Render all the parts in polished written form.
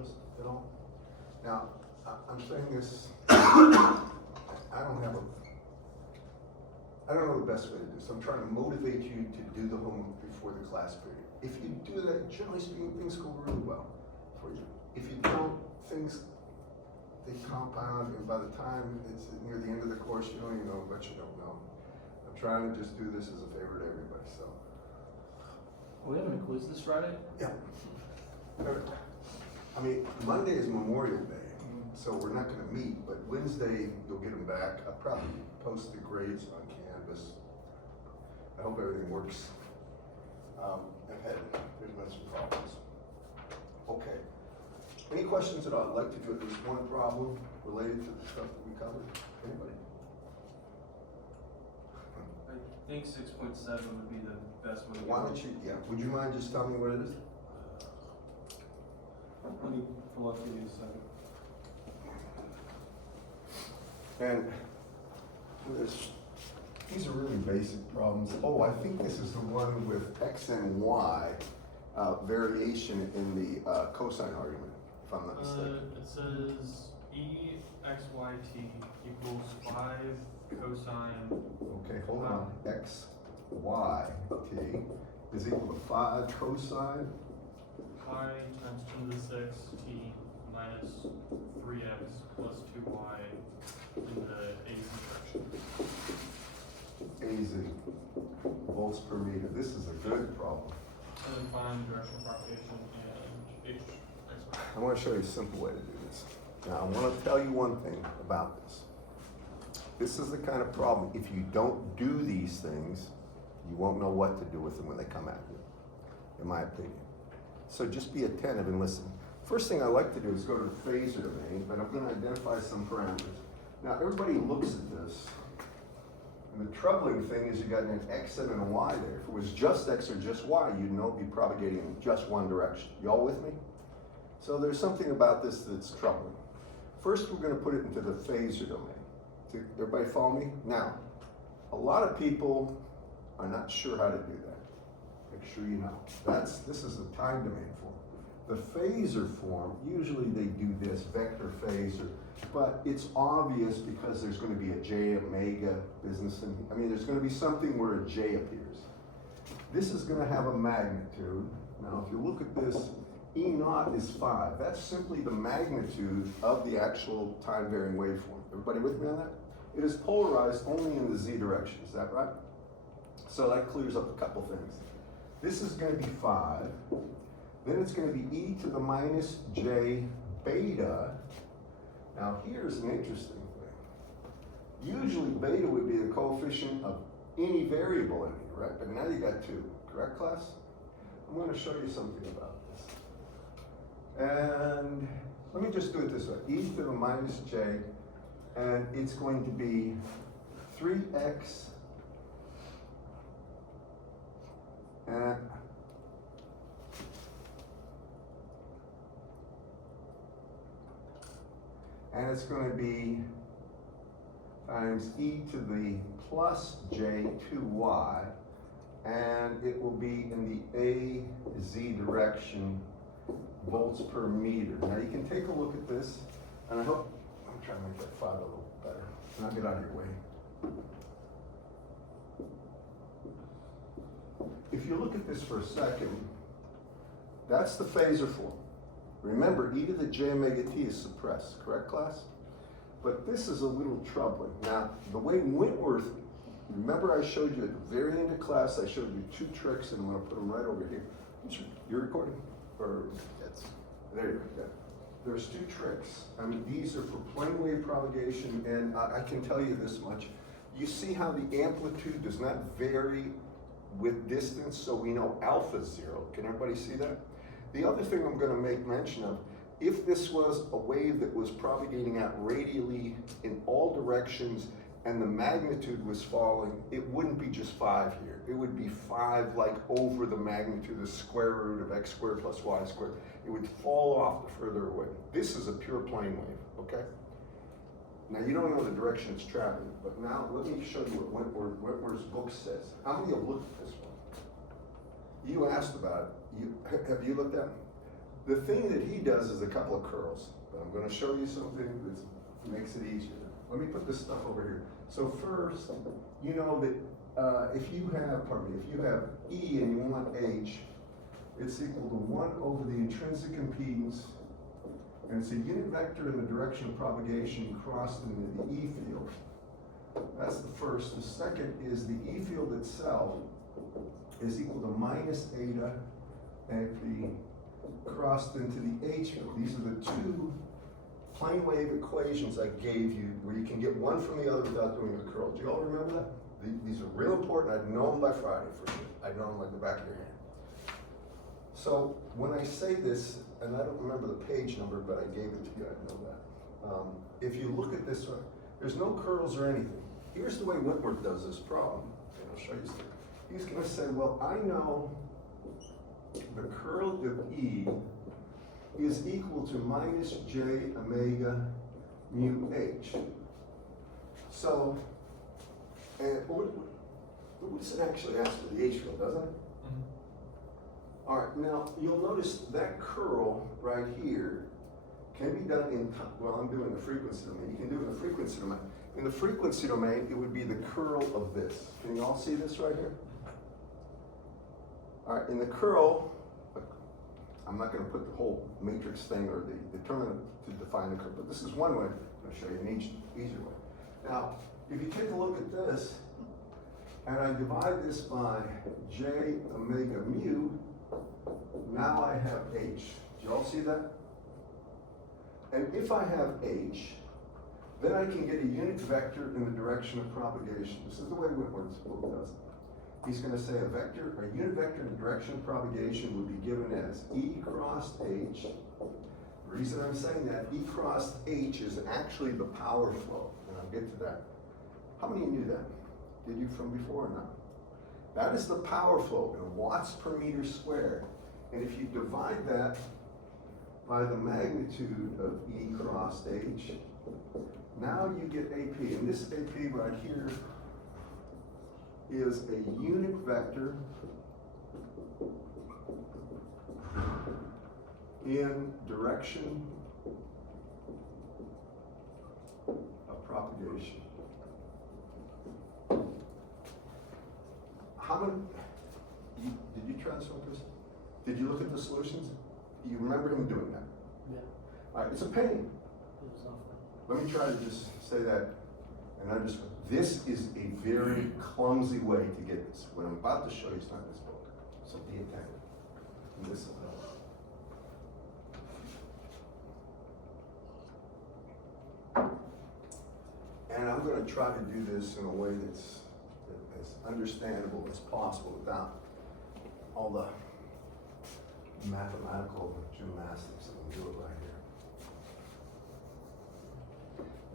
those at all? Now, I'm saying this, I don't know the best way to do this. I'm trying to motivate you to do the homework before the class period. If you do that, generally speaking, things go really well for you. If you don't, things, they compound, and by the time it's near the end of the course, you don't even know what you don't know. I'm trying to just do this as a favor to everybody, so. Are we having a quiz this Friday? Yeah. I mean, Monday is Memorial Day, so we're not gonna meet, but Wednesday, you'll get them back. I'll probably post the grades on Canvas. I hope everything works. There's been some problems. Okay. Any questions at all? I'd like to do at least one problem related to the stuff that we covered. Anybody? I think 6.7 would be the best way to go. Why don't you, would you mind just telling me what it is? Let me pull up for you a second. And these are really basic problems. Oh, I think this is the one with x and y variation in the cosine argument, if I'm not mistaken. It says EXYT equals 5 cosine. Okay, hold on. X, y, t is equal to 5 cosine. Pi times 10 to the 6 t minus 3x plus 2y in the AZ direction. AZ, volts per meter. This is a good problem. And then find direction of propagation and h. I want to show you a simple way to do this. Now, I want to tell you one thing about this. This is the kind of problem, if you don't do these things, you won't know what to do with them when they come at you, in my opinion. So just be attentive and listen. First thing I like to do is go to the phasor domain, but I'm going to identify some parameters. Now, everybody looks at this, and the troubling thing is you got an x and a y there. If it was just x or just y, you'd know it'd be propagating in just one direction. You all with me? So there's something about this that's troubling. First, we're going to put it into the phasor domain. Everybody follow me? Now, a lot of people are not sure how to do that. Make sure you know. This is the time domain form. The phasor form, usually they do this, vector phasor, but it's obvious because there's going to be a j omega business in, there's going to be something where a j appears. This is going to have a magnitude. Now, if you look at this, E naught is 5. That's simply the magnitude of the actual time-varying waveform. Everybody with me on that? It is polarized only in the z direction. Is that right? So that clears up a couple things. This is going to be 5. Then it's going to be e to the minus j beta. Now here's an interesting thing. Usually beta would be the coefficient of any variable in here, right? But now you got 2. Correct, class? I'm going to show you something about this. And let me just do it this way. E to the minus j, and it's going to be 3x and it's going to be times e to the plus j 2y, and it will be in the AZ direction, volts per meter. Now you can take a look at this, and I hope, I'm trying to make that 5 a little better, and I'll get out of your way. If you look at this for a second, that's the phasor form. Remember, e to the j omega t is suppressed, correct, class? But this is a little troubling. Now, the way Wentworth, remember I showed you at the very end of class, I showed you 2 tricks, and I'm going to put them right over here. You're recording? Or that's, there you go. There's 2 tricks. These are for plane wave propagation, and I can tell you this much. You see how the amplitude does not vary with distance, so we know alpha is 0. Can everybody see that? The other thing I'm going to make mention of, if this was a wave that was propagating out radially in all directions and the magnitude was falling, it wouldn't be just 5 here. It would be 5 like over the magnitude, the square root of x squared plus y squared. It would fall off the further away. This is a pure plane wave, okay? Now you don't know the direction it's traveling, but now let me show you what Wentworth's book says. How many of you looked at this one? You asked about it. Have you looked at it? The thing that he does is a couple of curls, but I'm gonna show you something that makes it easier. Let me put this stuff over here. So first, you know that if you have E and you want H, it's equal to 1 over the intrinsic impedance, and it's a unit vector in the direction of propagation crossed into the E field. That's the first. The second is the E field itself is equal to minus eta AP crossed into the H field. These are the two plane wave equations I gave you where you can get one from the other without doing a curl. Do you all remember that? These are real important. I'd know them by Friday for sure. I'd know them like the back of your hand. So when I say this, and I don't remember the page number, but I gave it to you, I know that. If you look at this one, there's no curls or anything. Here's the way Whitworth does this problem. And I'll show you something. He's gonna say, well, I know the curl of E is equal to minus J omega mu H. So, and what does it actually ask for the H field, doesn't it? All right, now you'll notice that curl right here can be done in, well, I'm doing the frequency domain. You can do it in the frequency domain. In the frequency domain, it would be the curl of this. Can you all see this right here? All right, in the curl, I'm not going to put the whole matrix thing or the determinant to define the curl, but this is one way. I'm going to show you an easier way. Now, if you take a look at this, and I divide this by J omega mu, now I have H. Do you all see that? And if I have H, then I can get a unit vector in the direction of propagation. This is the way Whitworth does it. He's going to say a unit vector in the direction of propagation would be given as E crossed H. The reason I'm saying that, E crossed H is actually the power flow, and I'll get to that. How many knew that? Did you from before or not? That is the power flow in watts per meter squared. And if you divide that by the magnitude of E crossed H, now you get AP. And this AP right here is a unit vector in direction of propagation. How many, did you try this one, Chris? Did you look at the solutions? Do you remember him doing that? Yeah. All right, it's a pain. It was awful. Let me try to just say that, and this is a very clumsy way to get this. What I'm about to show you is not this book, so be attentive. And this will help. And I'm going to try to do this in a way that's as understandable as possible without all the mathematical gymnastics. I'm going to do it right here.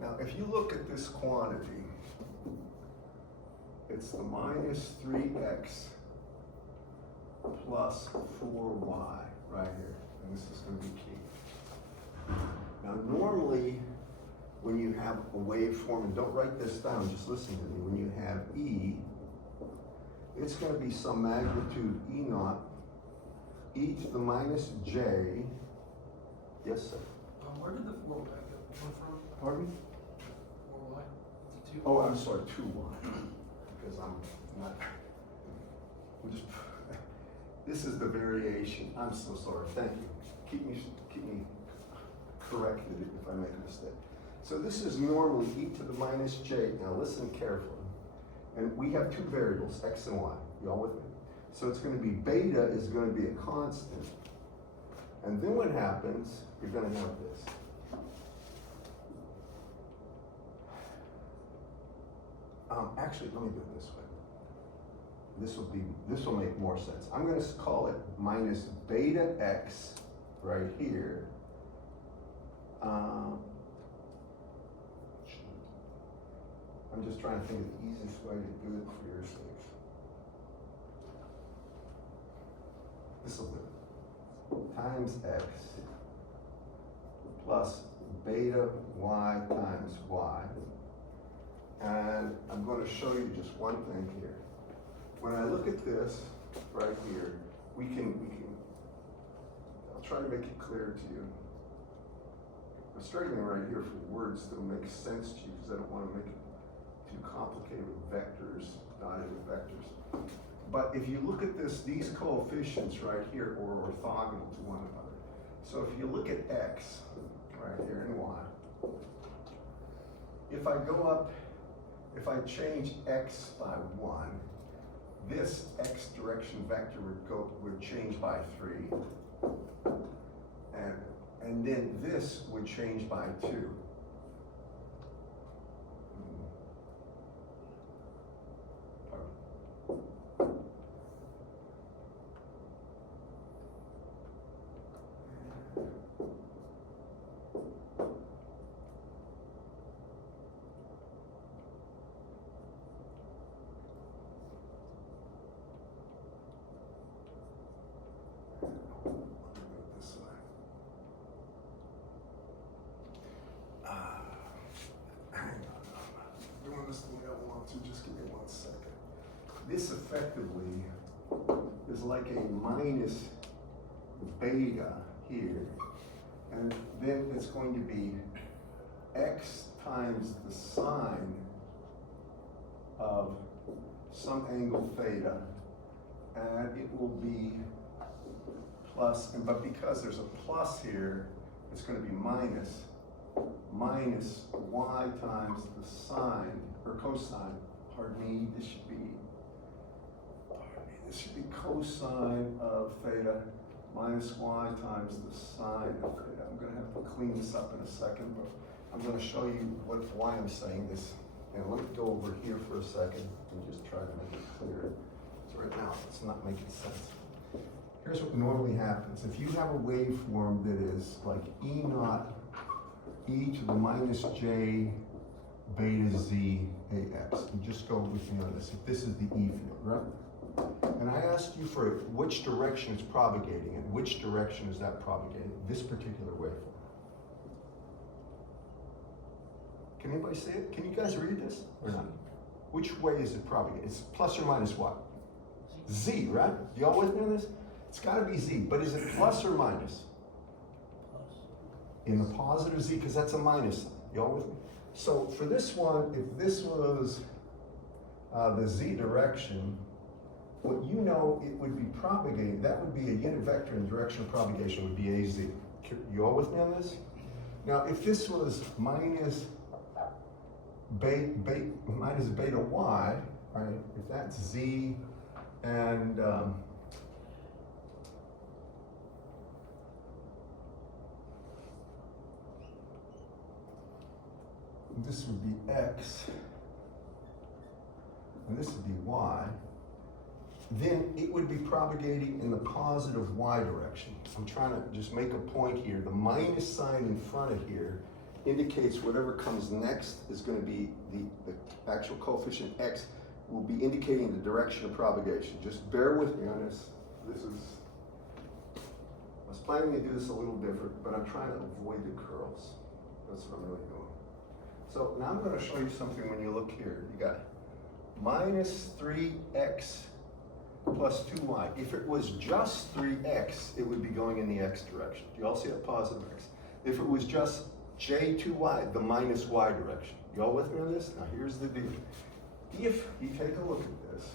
Now, if you look at this quantity, it's the minus 3x plus 4y right here, and this is going to be key. Now, normally, when you have a waveform, and don't write this down, just listen to me, when you have E, it's going to be some magnitude E naught, e to the minus j, yes sir? Where did the 4y come from? Pardon me? 4y? It's a 2. Oh, I'm sorry, 2y, because I'm not, this is the variation. I'm so sorry, thank you. Keep me corrected if I make a mistake. So this is normally e to the minus j. Now listen carefully. And we have two variables, x and y. You all with me? So it's going to be beta is going to be a constant. And then what happens, you're going to have this. Actually, let me do it this way. This will make more sense. I'm going to call it minus beta x right here. I'm just trying to think of the easiest way to do it for your sakes. This will do it. Times x plus beta y times y. And I'm going to show you just one thing here. When I look at this right here, we can, I'll try to make it clear to you. I'm struggling right here for words that will make sense to you because I don't want to make it too complicated with vectors, dotted with vectors. But if you look at this, these coefficients right here are orthogonal to one another. So if you look at x right here and y, if I go up, if I change x by 1, this x direction vector would change by 3. And then this would change by 2. This effectively is like a minus beta here, and then it's going to be x times the sine of some angle theta, and it will be plus, but because there's a plus here, it's going to be minus y times the sine, or cosine, pardon me, this should be cosine of theta minus y times the sine of theta. I'm going to have to clean this up in a second, but I'm going to show you why I'm saying this. And let me go over here for a second and just try to make it clear. So right now, it's not making sense. Here's what normally happens. If you have a waveform that is like E naught e to the minus j beta z ax, you just go with me on this. If this is the E field, right? And I asked you for which direction it's propagating, and which direction is that propagating, this particular waveform. Can anybody see it? Can you guys read this or not? Which way is it propagating? It's plus or minus what? Z, right? Y'all with me on this? It's gotta be Z, but is it plus or minus? Plus. In the positive Z, because that's a minus sign. Y'all with me? So for this one, if this was the Z direction, what you know it would be propagating, that would be a unit vector in the direction of propagation would be AZ. You all with me on this? Now, if this was minus beta y, right? If that's Z and this would be X and this would be Y, then it would be propagating in the positive y direction. I'm trying to just make a point here. The minus sign in front of here indicates whatever comes next is going to be the actual coefficient x will be indicating the direction of propagation. Just bear with me on this. I was planning to do this a little different, but I'm trying to avoid the curls. That's what I'm really doing. So now I'm going to show you something when you look here. You got minus 3x plus 2y. If it was just 3x, it would be going in the x direction. Do you all see that positive x? If it was just j2y, the minus y direction. You all with me on this? Now here's the deal. If you take a look at this,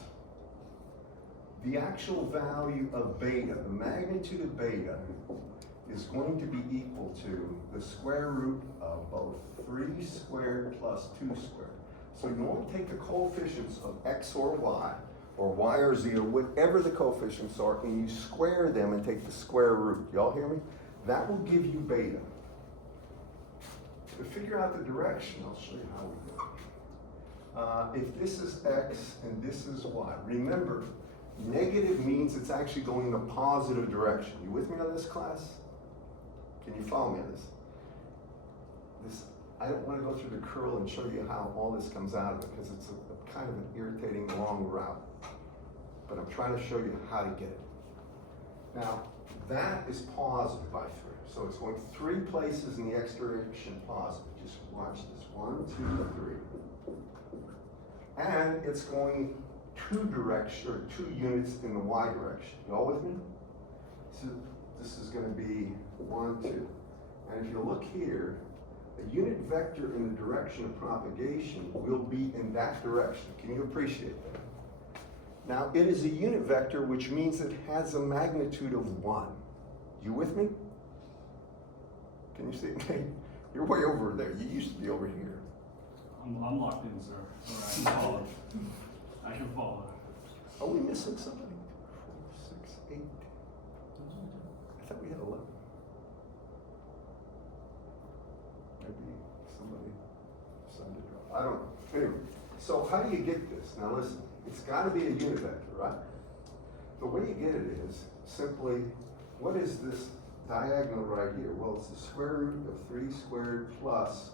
the actual value of beta, the magnitude of beta, is going to be equal to the square root of both 3 squared plus 2 squared. So you want to take the coefficients of x or y or z or whatever the coefficients are, and you square them and take the square root. Y'all hear me? That will give you beta. To figure out the direction, I'll show you how we do it. If this is x and this is y, remember, negative means it's actually going in a positive direction. You with me on this, class? Can you follow me on this? I don't want to go through the curl and show you how all this comes out of it, because it's a kind of an irritating long route. But I'm trying to show you how to get it. Now, that is positive by 3. So it's going 3 places in the x direction positive. Just watch this. 1, 2, 3. And it's going 2 units in the y direction. You all with me? So this is gonna be 1, 2. And if you look here, a unit vector in the direction of propagation will be in that direction. Can you appreciate that? Now, it is a unit vector, which means it has a magnitude of 1. You with me? Can you see it? You're way over there. You used to be over here. I'm locked in, sir. All right, I can follow. I can follow. Are we missing somebody? 4, 6, 8. I thought we had 11. Maybe somebody decided to drop. I don't know. Anyway, so how do you get this? Now listen, it's got to be a unit vector, right? The way you get it is simply, what is this diagonal right here? Well, it's the square root of 3 squared plus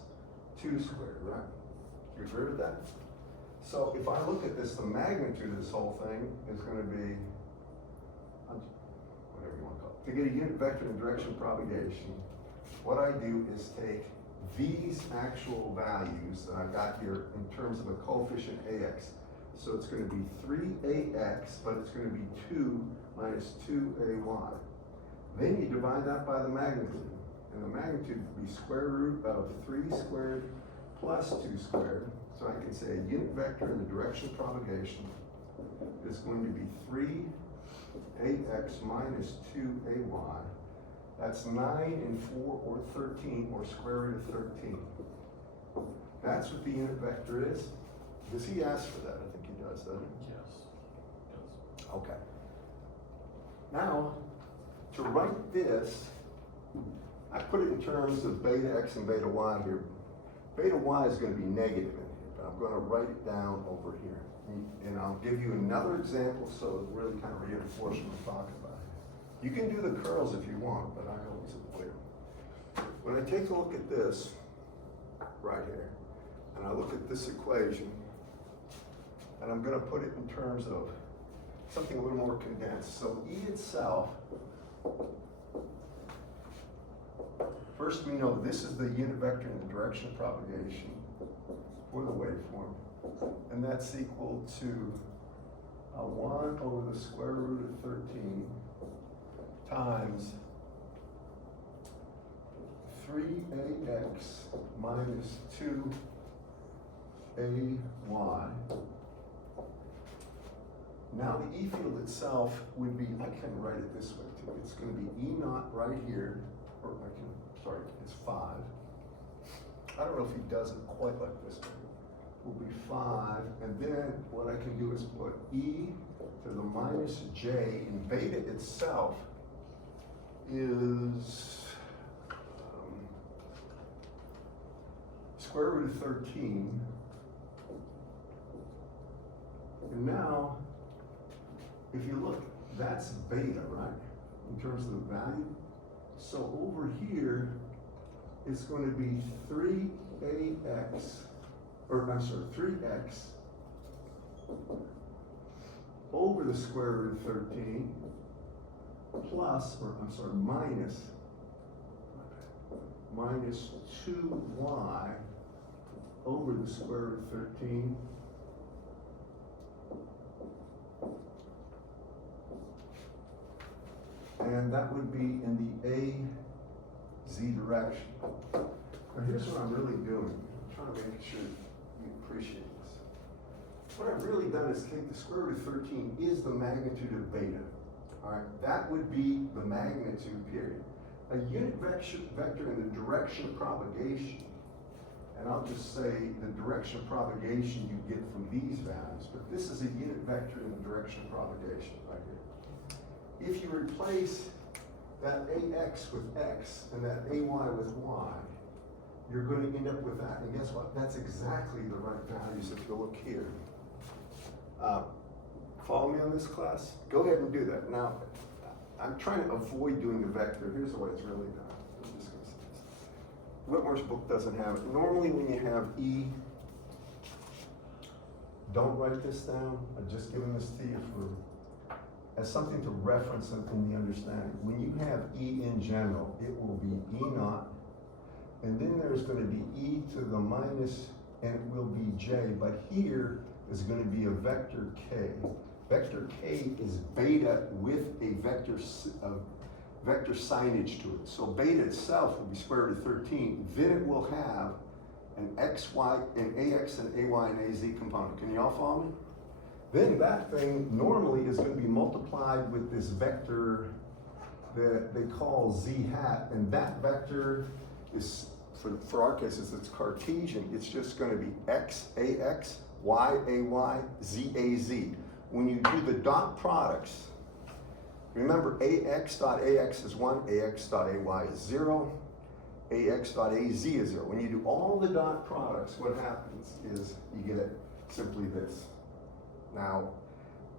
2 squared, right? You agree with that? So if I look at this, the magnitude of this whole thing is going to be, whatever you want to call it. To get a unit vector in direction of propagation, what I do is take these actual values that I've got here in terms of a coefficient AX. So it's going to be 3AX, but it's going to be 2 minus 2AY. Then you divide that by the magnitude. And the magnitude would be square root of 3 squared plus 2 squared. So I can say a unit vector in the direction of propagation is going to be 3AX minus 2AY. That's 9 and 4 or 13 or square root of 13. That's what the unit vector is. Does he ask for that? I think he does, doesn't he? Yes. Yes. Okay. Now, to write this, I put it in terms of beta x and beta y here. Beta y is going to be negative in here, but I'm going to write it down over here. And I'll give you another example so it really kind of reinforces what we're talking about. You can do the curls if you want, but I always avoid them. When I take a look at this right here, and I look at this equation, and I'm going to put it in terms of something a little more condensed. So E itself, first we know this is the unit vector in the direction of propagation for the waveform, and that's equal to 1 over the square root of 13 times 3AX minus 2AY. Now the E field itself would be, I can write it this way too, it's going to be E naught right here, or I can, sorry, it's 5. I don't know if he does it quite like this, but it will be 5, and then what I can do is put E to the minus J, and beta itself is square root of 13, and now, if you look, that's beta, right? In terms of the value. So over here, it's going to be 3AX, or I'm sorry, 3X over the square root of 13 plus, or I'm sorry, minus 2Y over the square root of 13 and that would be in the AZ direction. Now here's what I'm really doing. I'm trying to make sure you appreciate this. What I've really done is take the square root of 13 is the magnitude of beta. All right, that would be the magnitude period. A unit vector in the direction of propagation, and I'll just say the direction of propagation you get from these values, but this is a unit vector in the direction of propagation right here. If you replace that AX with X and that AY with Y, you're going to end up with that. And guess what? That's exactly the right values if you look here. Follow me on this, class? Go ahead and do that. Now, I'm trying to avoid doing the vector. Here's the way it's really done. I'm just going to say this. Whitmore's book doesn't have it. Normally when you have E, don't write this down. I'm just giving this to you as something to reference in the understanding. When you have E in general, it will be E naught, and then there's going to be E to the minus, and it will be J, but here is going to be a vector K. Vector K is beta with a vector vector signage to it. So beta itself will be square root of 13. Then it will have an x, y, an ax, and ay, and az component. Can you all follow me? Then that thing normally is going to be multiplied with this vector that they call z hat, and that vector is, for our cases, it's Cartesian. It's just going to be x, ax, y, ay, z, az. When you do the dot products, remember ax dot ax is 1, ax dot ay is 0, ax dot az is 0. When you do all the dot products, what happens is you get simply this. Now,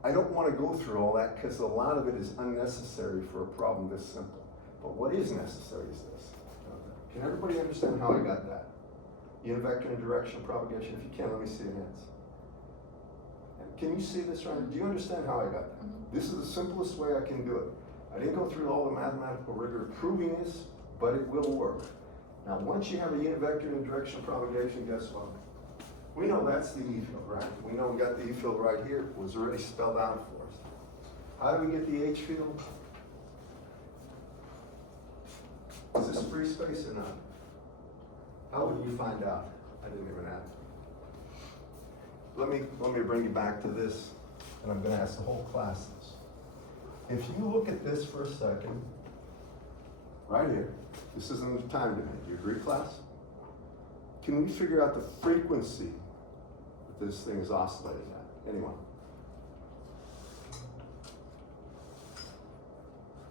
I don't want to go through all that because a lot of it is unnecessary for a problem this simple. But what is necessary is this. Can everybody understand how I got that? Unit vector and direction propagation. If you can, let me see your hands. Can you see this right? Do you understand how I got that? This is the simplest way I can do it. I didn't go through all the mathematical rigor of proving this, but it will work. Now, once you have a unit vector and direction propagation, guess what? We know that's the E field, right? We know we got the E field right here. It was already spelled out for us. How do we get the H field? Is this free space or not? How would you find out? I didn't even ask. Let me bring you back to this, and I'm going to ask the whole class this. If you look at this for a second, right here, this isn't the time domain. Do you agree, class? Can we figure out the frequency that this thing is oscillating at? Anyone?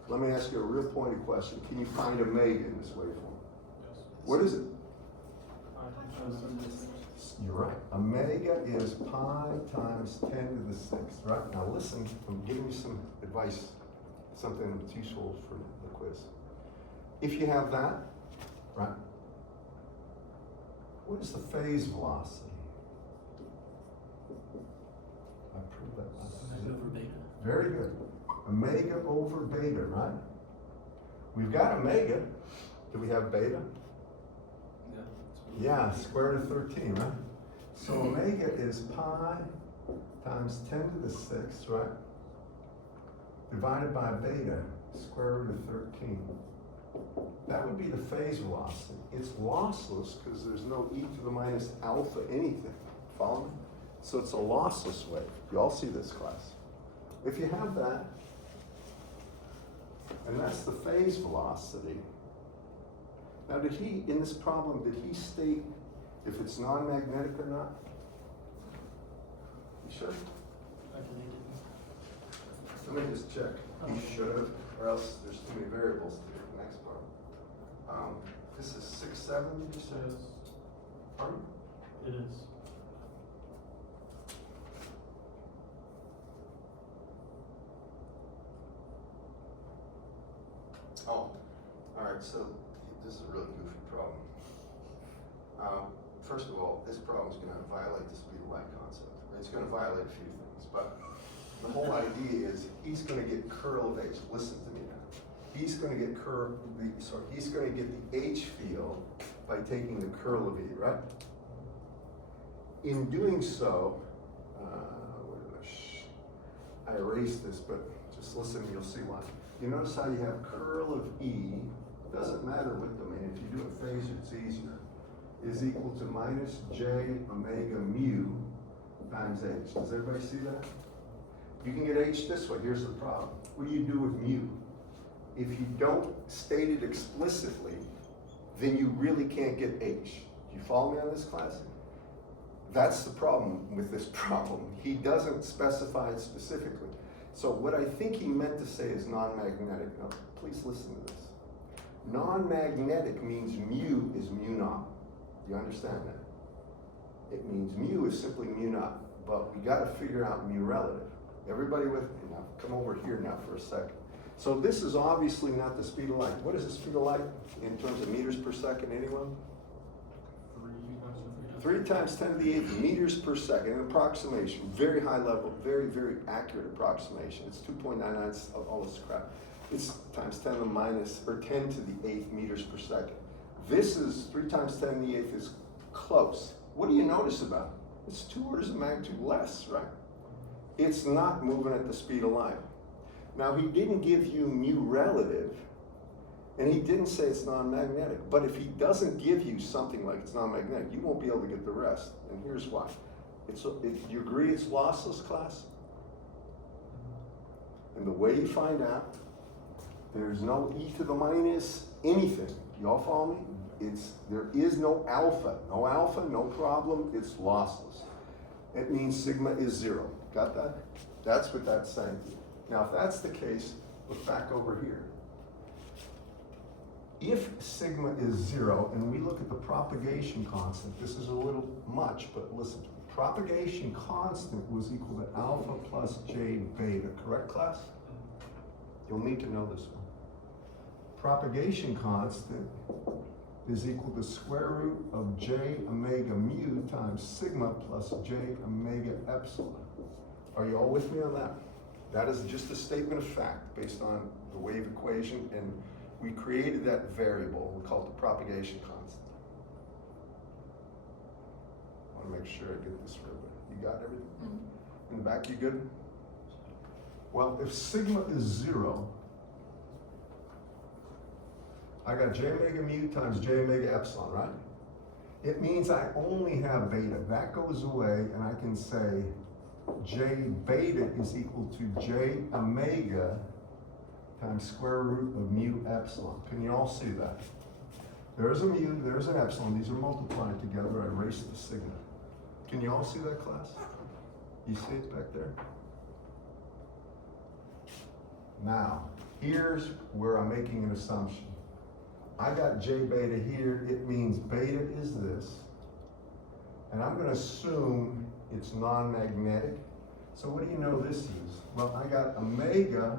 Let me ask you a real pointed question. Can you find omega in this waveform? Yes. What is it? Times You're right. Omega is pi times 10 to the 6th, right? Now listen, I'm giving you some advice, something that's useful for the quiz. If you have that, right? What is the phase velocity? I proved that last Omega over beta. Very good. Omega over beta, right? We've got omega. Do we have beta? Yeah, square root of 13, right? So omega is pi times 10 to the 6th, right? Divided by beta, square root of 13. That would be the phase velocity. It's lossless because there's no e to the minus alpha anything. Follow me? So it's a lossless wave. You all see this, class. If you have that, and that's the phase velocity. Now, did he, in this problem, did he state if it's non-magnetic or not? You sure? Let me just check. He should have, or else there's too many variables to do the next part. This is 6, 7, did you say? Yes, Pardon? it is. Oh, all right, so this is a really goofy problem. First of all, this problem is going to violate the speed of light concept. It's going to violate a few things, but the whole idea is he's going to get curl of H. Listen to me now. He's going to get he's going to get the H field by taking the curl of E, right? In doing so, I erased this, but just listen, you'll see why. You notice how you have curl of E, doesn't matter what domain, if you do a phasor, it's easier, is equal to minus j omega mu times H. Does everybody see that? You can get H this way. Here's the problem. What do you do with mu? If you don't state it explicitly, then you really can't get H. Do you follow me on this, class? That's the problem with this problem. He doesn't specify it specifically. So what I think he meant to say is non-magnetic. Now, please listen to this. Non-magnetic means mu is mu naught. Do you understand that? It means mu is simply mu naught, but we got to figure out mu relative. Everybody with me now? Come over here now for a second. So this is obviously not the speed of light. What is the speed of light in terms of meters per second, anyone? 3 times 10 to the 8th meters per second, an approximation, very high level, very, very accurate approximation. It's 2.99, all this crap. It's times 10 to the minus, or 10 to the 8th meters per second. This is 3 times 10 to the 8th is close. What do you notice about it? It's 2 orders of magnitude less, right? It's not moving at the speed of light. Now, he didn't give you mu relative, And he didn't say it's non-magnetic. But if he doesn't give you something like it's non-magnetic, you won't be able to get the rest. And here's why. You agree it's lossless, class? And the way you find out, there's no e to the minus anything. You all follow me? There is no alpha. No alpha, no problem, it's lossless. It means sigma is 0. Got that? That's what that's saying. Now, if that's the case, look back over here. If sigma is 0, and we look at the propagation constant, this is a little much, but listen, propagation constant was equal to alpha plus j beta, correct, class? You'll need to know this one. Propagation constant is equal to square root of j omega mu times sigma plus j omega epsilon. Are you all with me on that? That is just a statement of fact based on the wave equation, and we created that variable. We call it the propagation constant. I want to make sure I get this right. You got everything? Mm-hmm. In the back, you good? Well, if sigma is 0, I got j omega mu times j omega epsilon, right? It means I only have beta. That goes away, and I can say j beta is equal to j omega times square root of mu epsilon. Can you all see that? There's a mu, there's an epsilon. These are multiplied together. I erase the sigma. Can you all see that, class? You see it back there? Now, here's where I'm making an assumption. I got j beta here. It means beta is this. And I'm going to assume it's non-magnetic. So what do you know this is? Well, I got omega,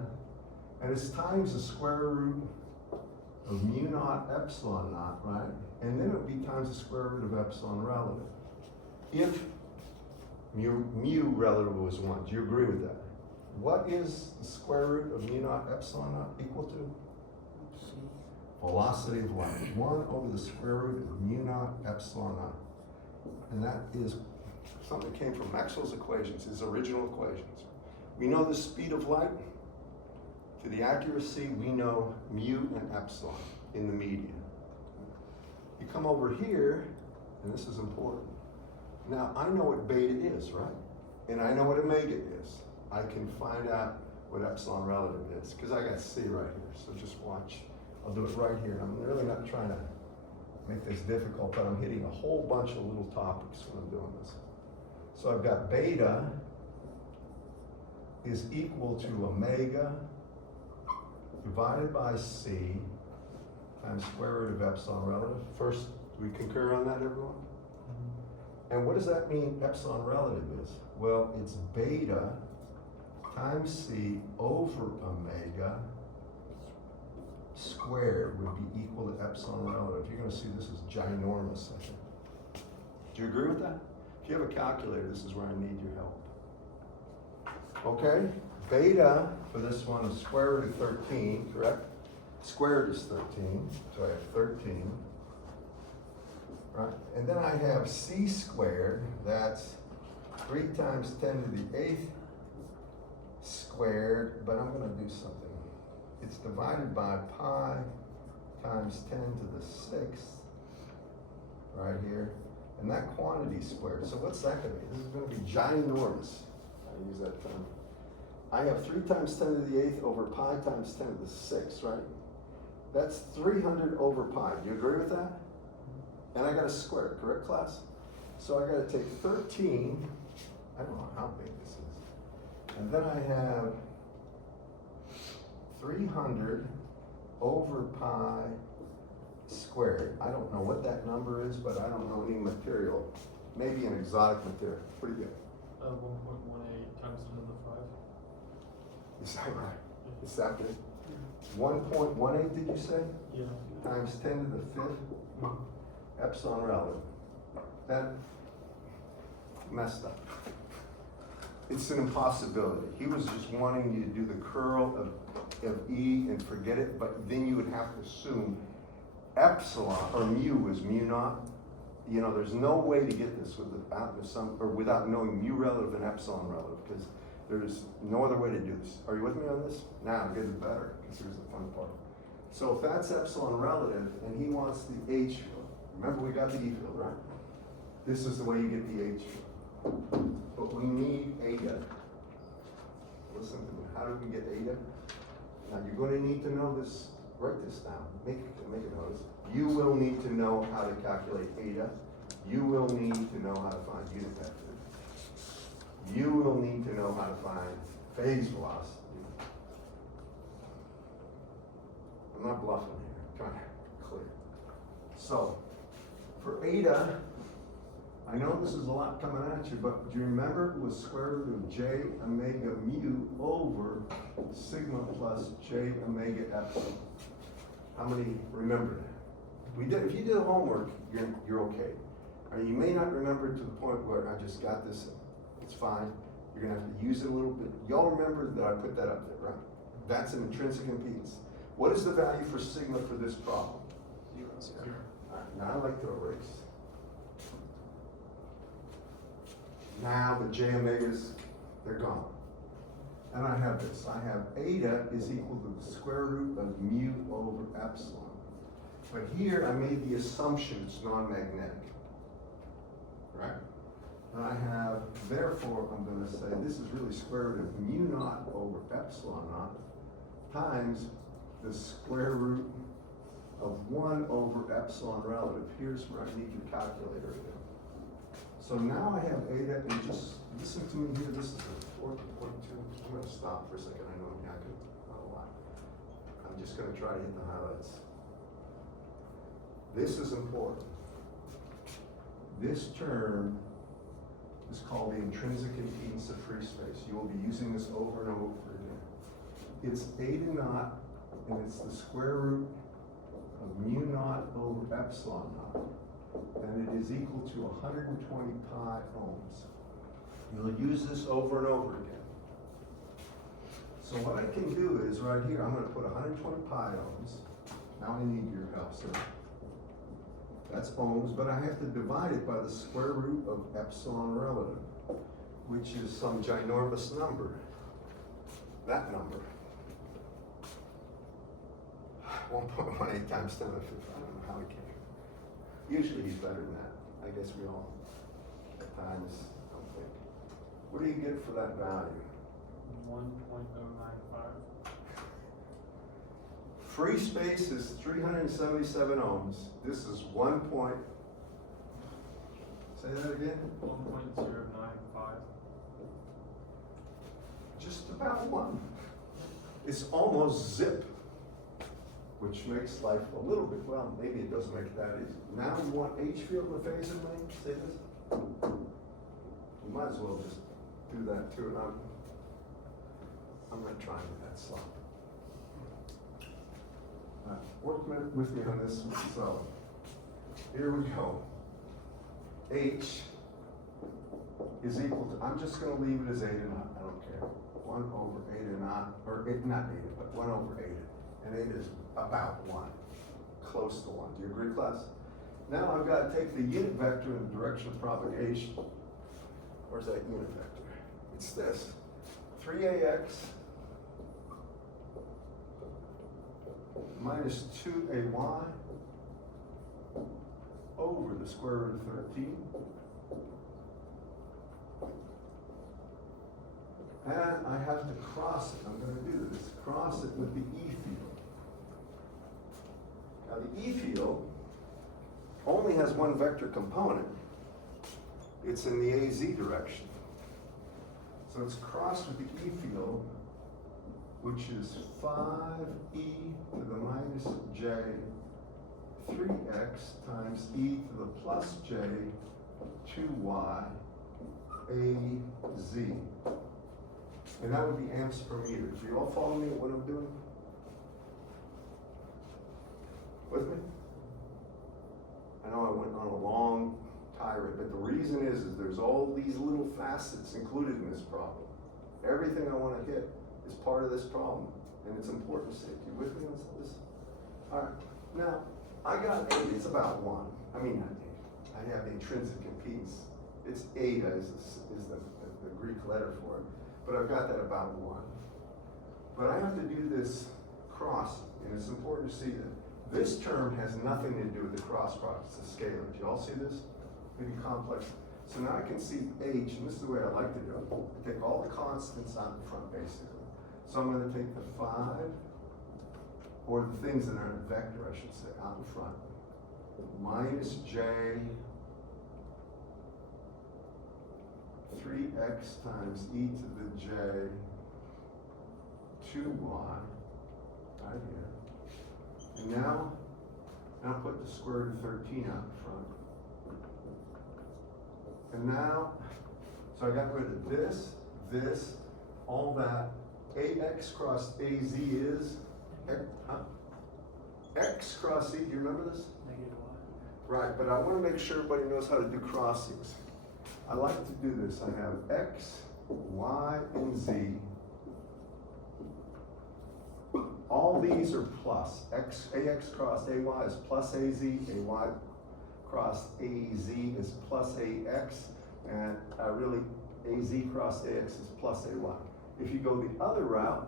and it's times the square root of mu naught epsilon naught, right? And then it would be times the square root of epsilon relative. If mu relative was 1, do you agree with that? What is the square root of mu naught epsilon naught equal to? Velocity of light. 1 over the square root of mu naught epsilon naught. And that is something that came from Maxwell's equations, his original equations. We know the speed of light. To the accuracy, we know mu and epsilon in the median. You come over here, and this is important. Now, I know what beta is, right? And I know what omega is. I can find out what epsilon relative is, because I got C right here, so just watch. I'll do it right here. I'm really not trying to make this difficult, but I'm hitting a whole bunch of little topics when I'm doing this. So I've got beta is equal to omega divided by C times square root of epsilon relative. First, do we concur on that, everyone? Mm-hmm. And what does that mean epsilon relative is? Well, it's beta times C over omega squared would be equal to epsilon relative. You're going to see this is ginormous, I think. Do you agree with that? If you have a calculator, this is where I need your help. Okay, beta for this one is square root of 13, correct? Squared is 13, so I have 13. Right, and then I have C squared, that's 3 times 10 to the 8th squared, but I'm going to do something. It's divided by pi times 10 to the 6th, right here, and that quantity squared. So what's that going to be? This is going to be ginormous. I use that term. I have 3 times 10 to the 8th over pi times 10 to the 6th, right? That's 300 over pi. Do you agree with that? And I got to square it, correct, class? So I got to take 13, I don't know how big this is, and then I have 300 over pi squared. I don't know what that number is, but I don't know any material. Maybe an exotic material. What do you get? 1.18 times 10 to the 5. Is that right? Is that good? 1.18 did you say? Yeah. Times 10 to the 5th epsilon relative. That messed up. It's an impossibility. He was just wanting you to do the curl of E and forget it, but then you would have to assume epsilon or mu is mu naught. You know, there's no way to get this without knowing mu relative and epsilon relative, because there's no other way to do this. Are you with me on this? Now, get it better, because here's the fun part. So if that's epsilon relative, and he wants the H field, remember we got the E field, right? This is the way you get the H field. But we need eta. Listen to me, how do we get eta? Now you're gonna need to know this, write this down, make a notice. You will need to know how to calculate eta. You will need to know how to find unit vector. You will need to know how to find phase velocity. I'm not bluffing here, I'm trying to be clear. So, for eta, I know this is a lot coming at you, but do you remember it was square root of j omega mu over sigma plus j omega epsilon? How many remember that? We did. If you did the homework, you're okay. And you may not remember it to the point where I just got this. It's fine. You're gonna have to use it a little bit. Y'all remember that I put that up there, right? That's an intrinsic impedance. What is the value for sigma for this problem? 0. All right, now I like to erase. Now the j omegas, they're gone. And I have this. I have eta is equal to the square root of mu over epsilon. But here I made the assumption it's non-magnetic. Right? And I have, therefore, I'm going to say this is really square root of mu naught over epsilon naught times the square root of 1 over epsilon relative. Here's where I need your calculator again. So now I have eta, and just listen to me here. This is a 4.2. I'm going to stop for a second. I know I could not a lot. I'm just going to try to hit the highlights. This is important. This term is called the intrinsic impedance of free space. You will be using this over and over again. It's eta naught, and it's the square root of mu naught over epsilon naught. And it is equal to 120 pi ohms. You'll use this over and over again. So what I can do is right here, I'm going to put 120 pi ohms. Now I need your help, sir. That's ohms, but I have to divide it by the square root of epsilon relative, which is some ginormous number. That number. 1.18 times 10 to the 5th. I don't know how he came. Usually he's better than that. I guess we all at times don't think. What do you get for that value? 1.095. Free space is 377 ohms. This is 1 point. Say that again? 1.095. Just about 1. It's almost zip, which makes life a little bit, well, maybe it doesn't make it that easy. Now you want H field in the phase lane? Say this. You might as well just do that too. And I'm not trying that slow. Work with me on this one. So, here we go. H is equal to, I'm just going to leave it as eta naught. I don't care. 1 over eta naught, or not eta, but 1 over eta. And it is about 1. Close to 1. Do you agree, class? Now I've got to take the unit vector in the direction of propagation. Where's that unit vector? It's this. 3ax minus 2ay over the square root of 13. And I have to cross it. I'm going to do this. Cross it with the E field. Now the E field only has one vector component. It's in the AZ direction. So it's crossed with the E field, which is 5e to the minus j 3x times e to the plus j 2y az. And that would be amps per meter. Do you all follow me at what I'm doing? With me? I know I went on a long tirade, but the reason is there's all these little facets included in this problem. Everything I want to hit is part of this problem, and it's important to say, you with me on this? All right, now, I got eta, it's about 1. I mean, not eta. I have the intrinsic impedance. It's eta is the Greek letter for it, but I've got that about 1. But I have to do this cross, and it's important to see that this term has nothing to do with the cross product, it's a scalar. Do you all see this? Maybe complex. So now I can see h, and this is the way I like to do it. I take all the constants out in front, basically. So I'm going to take the 5, or the things that are in a vector, I should say, out in front, minus j 3x times e to the j 2y, right here. And now put the square root of 13 out in front. And now, so I got rid of this, all that. AX cross AZ is X cross E. Do you remember this? Negative y. Right, but I want to make sure everybody knows how to do crossings. I like to do this. I have X, Y, and Z. All these are plus. AX cross AY is plus AZ, AY cross AZ is plus AX, and really AZ cross AX is plus AY. If you go the other route,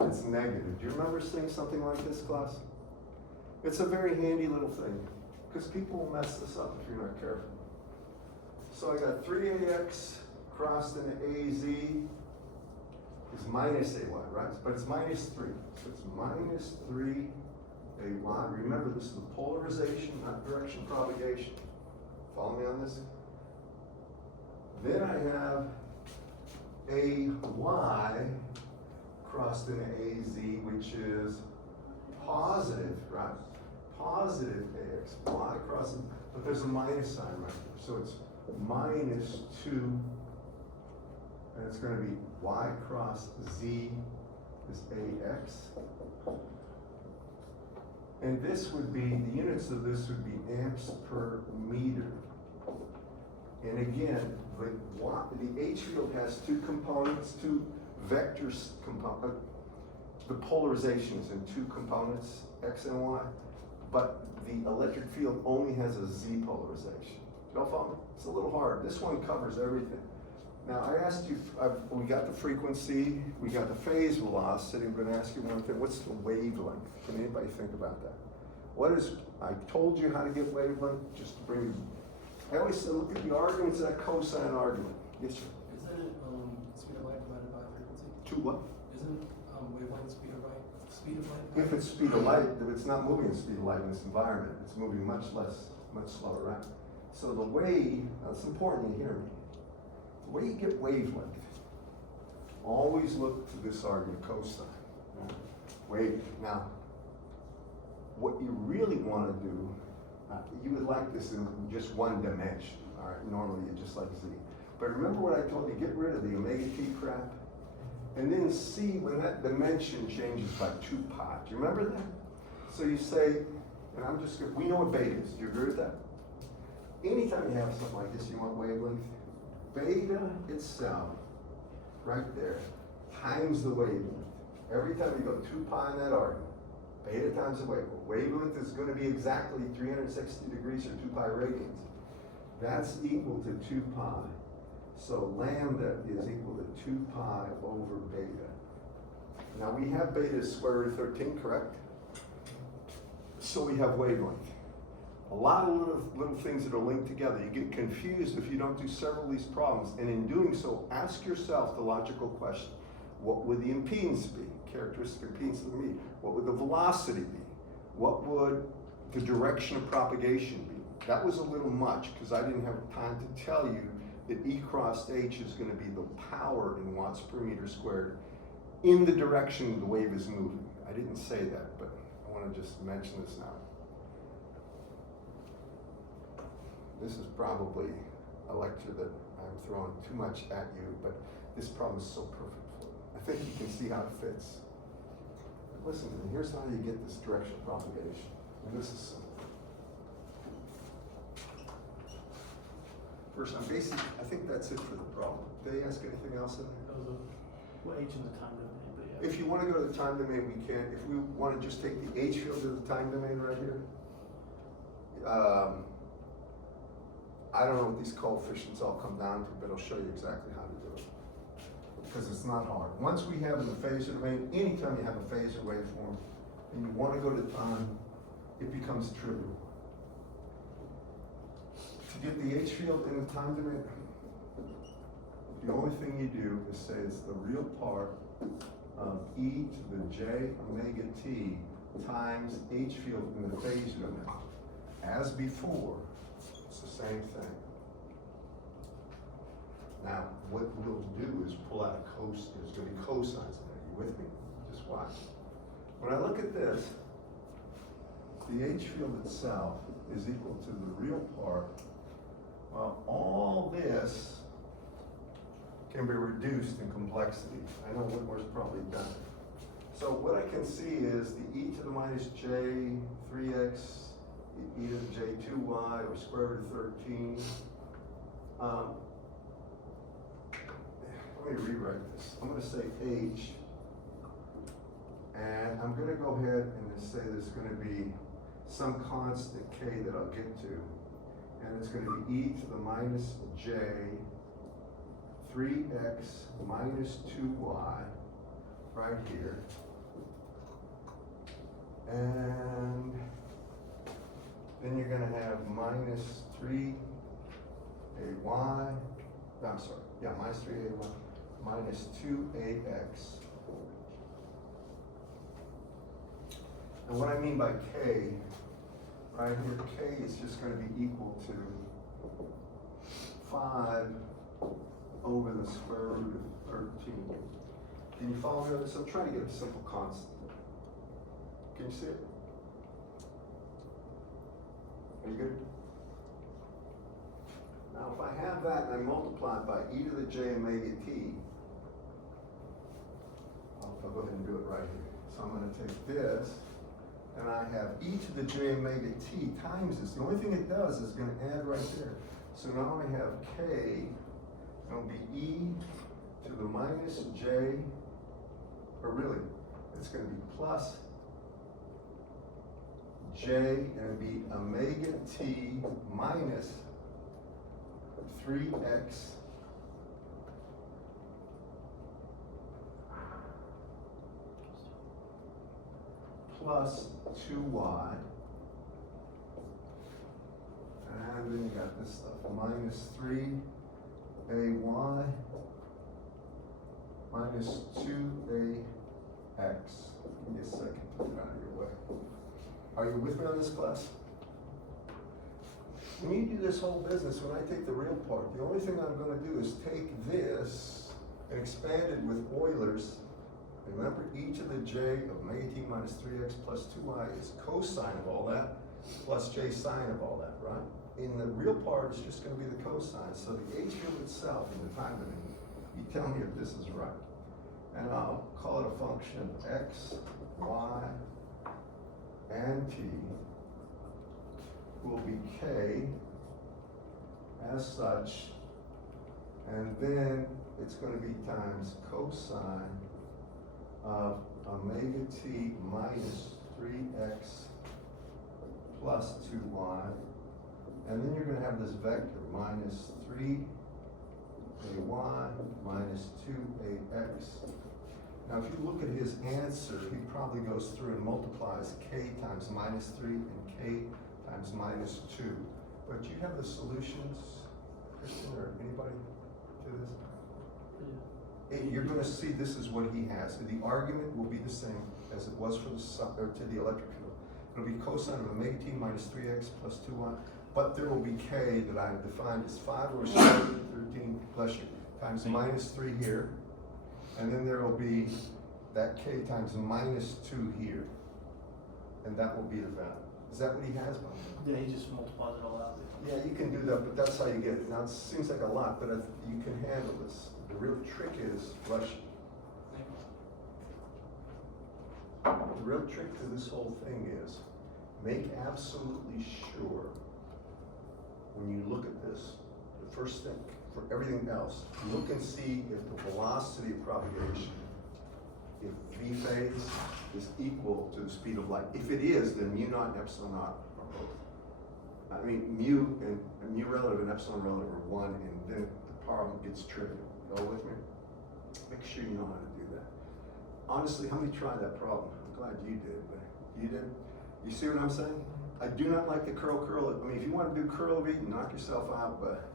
it's negative. Do you remember seeing something like this, class? It's a very handy little thing, because people will mess this up if you're not careful. So I got 3AX crossed into AZ is minus AY, right? But it's minus 3. So it's minus 3 AY. Remember, this is the polarization, not direction propagation. Follow me on this? Then I have AY crossed into AZ, which is positive, right? Positive AX, Y crossing, but there's a minus sign right there. So it's minus 2, and it's going to be Y cross Z is AX. And this would be, the units of this would be amps per meter. And again, the H field has two components, two vectors component. The polarization is in two components, X and Y, but the electric field only has a Z polarization. Y'all follow me? It's a little hard. This one covers everything. Now I asked you, we got the frequency, we got the phase velocity. I'm going to ask you one thing. What's the wavelength? Can anybody think about that? What is, I told you how to get wavelength, just to bring you. I always say, look at the arguments of that cosine argument. Yes, sir. Isn't it speed of light divided by frequency? Two what? Isn't wavelength speed of light? Speed of light? If it's speed of light, if it's not moving at speed of light in this environment, it's moving much slower, right? So the way, that's important you hear me. The way you get wavelength, always look to this argument, cosine. Right? Wave. Now, what you really want to do, you would like this in just one dimension, all right? Normally you just like Z. But remember what I told you, get rid of the omega t crap, and then see when that dimension changes by 2 pi. Do you remember that? So you say, and I'm just gonna, we know what beta is. Do you agree with that? Anytime you have something like this, you want wavelength, beta itself, right there, times the wavelength. Every time you go 2 pi in that argument, beta times the wavelength. Wavelength is going to be exactly 360 degrees or 2 pi radians. That's equal to 2 pi. So lambda is equal to 2 pi over beta. Now we have beta is square root of 13, correct? So we have wavelength. A lot of little things that are linked together. You get confused if you don't do several of these problems. And in doing so, ask yourself the logical question. What would the impedance be? Characteristic impedance of the meter. What would the velocity be? What would the direction of propagation be? That was a little much because I didn't have time to tell you that E cross H is going to be the power in watts per meter squared in the direction the wave is moving. I didn't say that, but I want to just mention this now. This is probably a lecture that I'm throwing too much at you, but this problem is so perfect for you. I think you can see how it fits. But listen to me, here's how you get this directional propagation. And this is simple. First, I think that's it for the problem. Did they ask anything else in there? That was a, what H in the time domain, but yeah. If you want to go to the time domain, we can. If we want to just take the H field to the time domain right here, I don't know what these coefficients all come down to, but I'll show you exactly how to do it. because it's not hard. Once we have in the phasor domain, anytime you have a phasor waveform and you want to go to time, it becomes trivial. To get the H field in the time domain, the only thing you do is say it's the real part of e to the j omega t times H field in the phasor domain. As before, it's the same thing. Now, what we'll do is pull out a cos, there's gonna be cosines in there. You with me? Just watch. When I look at this, the H field itself is equal to the real part. Well, all this can be reduced in complexity. I know Whitmore's probably done it. So what I can see is the e to the minus j 3x, e to the j 2y, or square root of 13. Let me rewrite this. I'm going to say h, and I'm going to go ahead and say there's going to be some constant k that I'll get to, and it's going to be e to the minus j 3x minus 2y right here, and then you're going to have minus 3ay, I'm sorry, yeah, minus 3ay minus 2ax. And what I mean by k, right here, k is just going to be equal to 5 over the square root of 13. Can you follow me on this? I'm trying to get a simple constant. Can you see it? Are you good? Now, if I have that and I multiply it by e to the j omega t, I'll go ahead and do it right here. So I'm going to take this, and I have e to the j omega t times this. The only thing it does is going to add right there. So now I have k, it'll be e to the minus j, or really, it's going to be plus j, and it'll be omega t minus 3x plus 2y, and then you got this stuff, minus 3ay minus 2ax. Give me a second to get out of your way. Are you with me on this, class? When you do this whole business, when I take the real part, the only thing I'm going to do is take this and expand it with Euler's. Remember, e to the j of omega t minus 3x plus 2y is cosine of all that, plus j sine of all that, right? In the real part, it's just going to be the cosine. So the H field itself in the time domain, you tell me if this is right. And I'll call it a function of x, y, and t will be k as such, and then it's going to be times cosine of omega t minus 3x plus 2y, and then you're going to have this vector minus 3ay minus 2ax. Now if you look at his answer, he probably goes through and multiplies k times minus 3 and k times minus 2. But do you have the solutions, Christian, or anybody to this? You're going to see this is what he has. The argument will be the same as it was for the or to the electric field. It'll be cosine of omega t minus 3x plus 2y, but there will be k that I've defined as 5 over 13, bless you, times minus 3 here, and then there will be that k times minus 2 here, and that will be the value. Is that what he has, Bob? Yeah, he just multiplies it all out. Yeah, you can do that, but that's how you get it. Now, it seems like a lot, but you can handle this. The real trick is rushing. The real trick to this whole thing is make absolutely sure when you look at this, the first thing for everything else, look and see if the velocity of propagation, if v phase is equal to the speed of light. If it is, then mu naught and epsilon naught are both. I mean, mu relative and epsilon relative are 1, and then the power gets trivial. You all with me? Make sure you know how to do that. Honestly, how many tried that problem? I'm glad you did, but you didn't? You see what I'm saying? I do not like the curl. I mean, if you want to do curl V, knock yourself out, but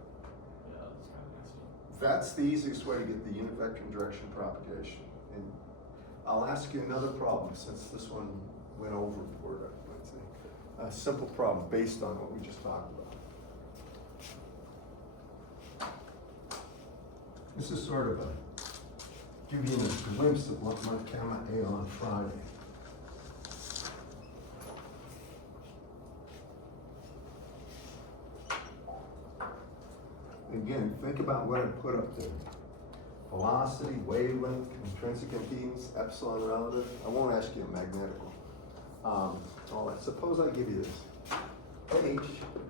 Yeah, that's kind of nasty. that's the easiest way to get the unit vector and direction propagation. And I'll ask you another problem since this one went overboard, I'd say. A simple problem based on what we just talked about. This is sort of a, give you a glimpse of what might come at on Friday. Again, think about what I put up there. Velocity, wavelength, intrinsic impedance, epsilon relative. I won't ask you a magnetical. All that. Suppose I give you this. H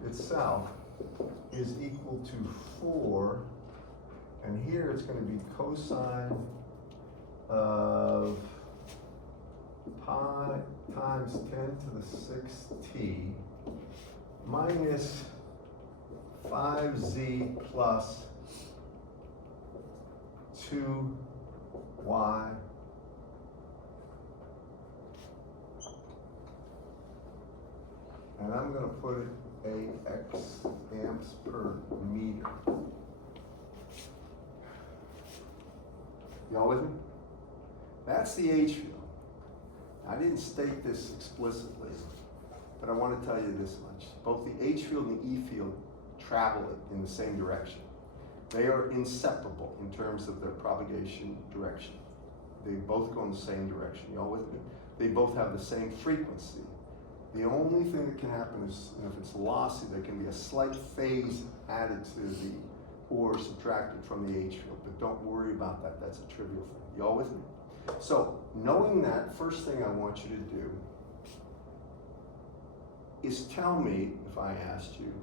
itself is equal to 4, and here it's going to be cosine of pi times 10 to the 6th t minus 5z plus 2y and I'm going to put it AX amps per meter. Y'all with me? That's the H field. I didn't state this explicitly, but I want to tell you this much. Both the H field and the E field travel in the same direction. They are inseparable in terms of their propagation direction. They both go in the same direction. Y'all with me? They both have the same frequency. The only thing that can happen is, if it's lossy, there can be a slight phase added to the, or subtracted from the H field, but don't worry about that. That's a trivial thing. Y'all with me? So, knowing that, first thing I want you to do is tell me, if I asked you,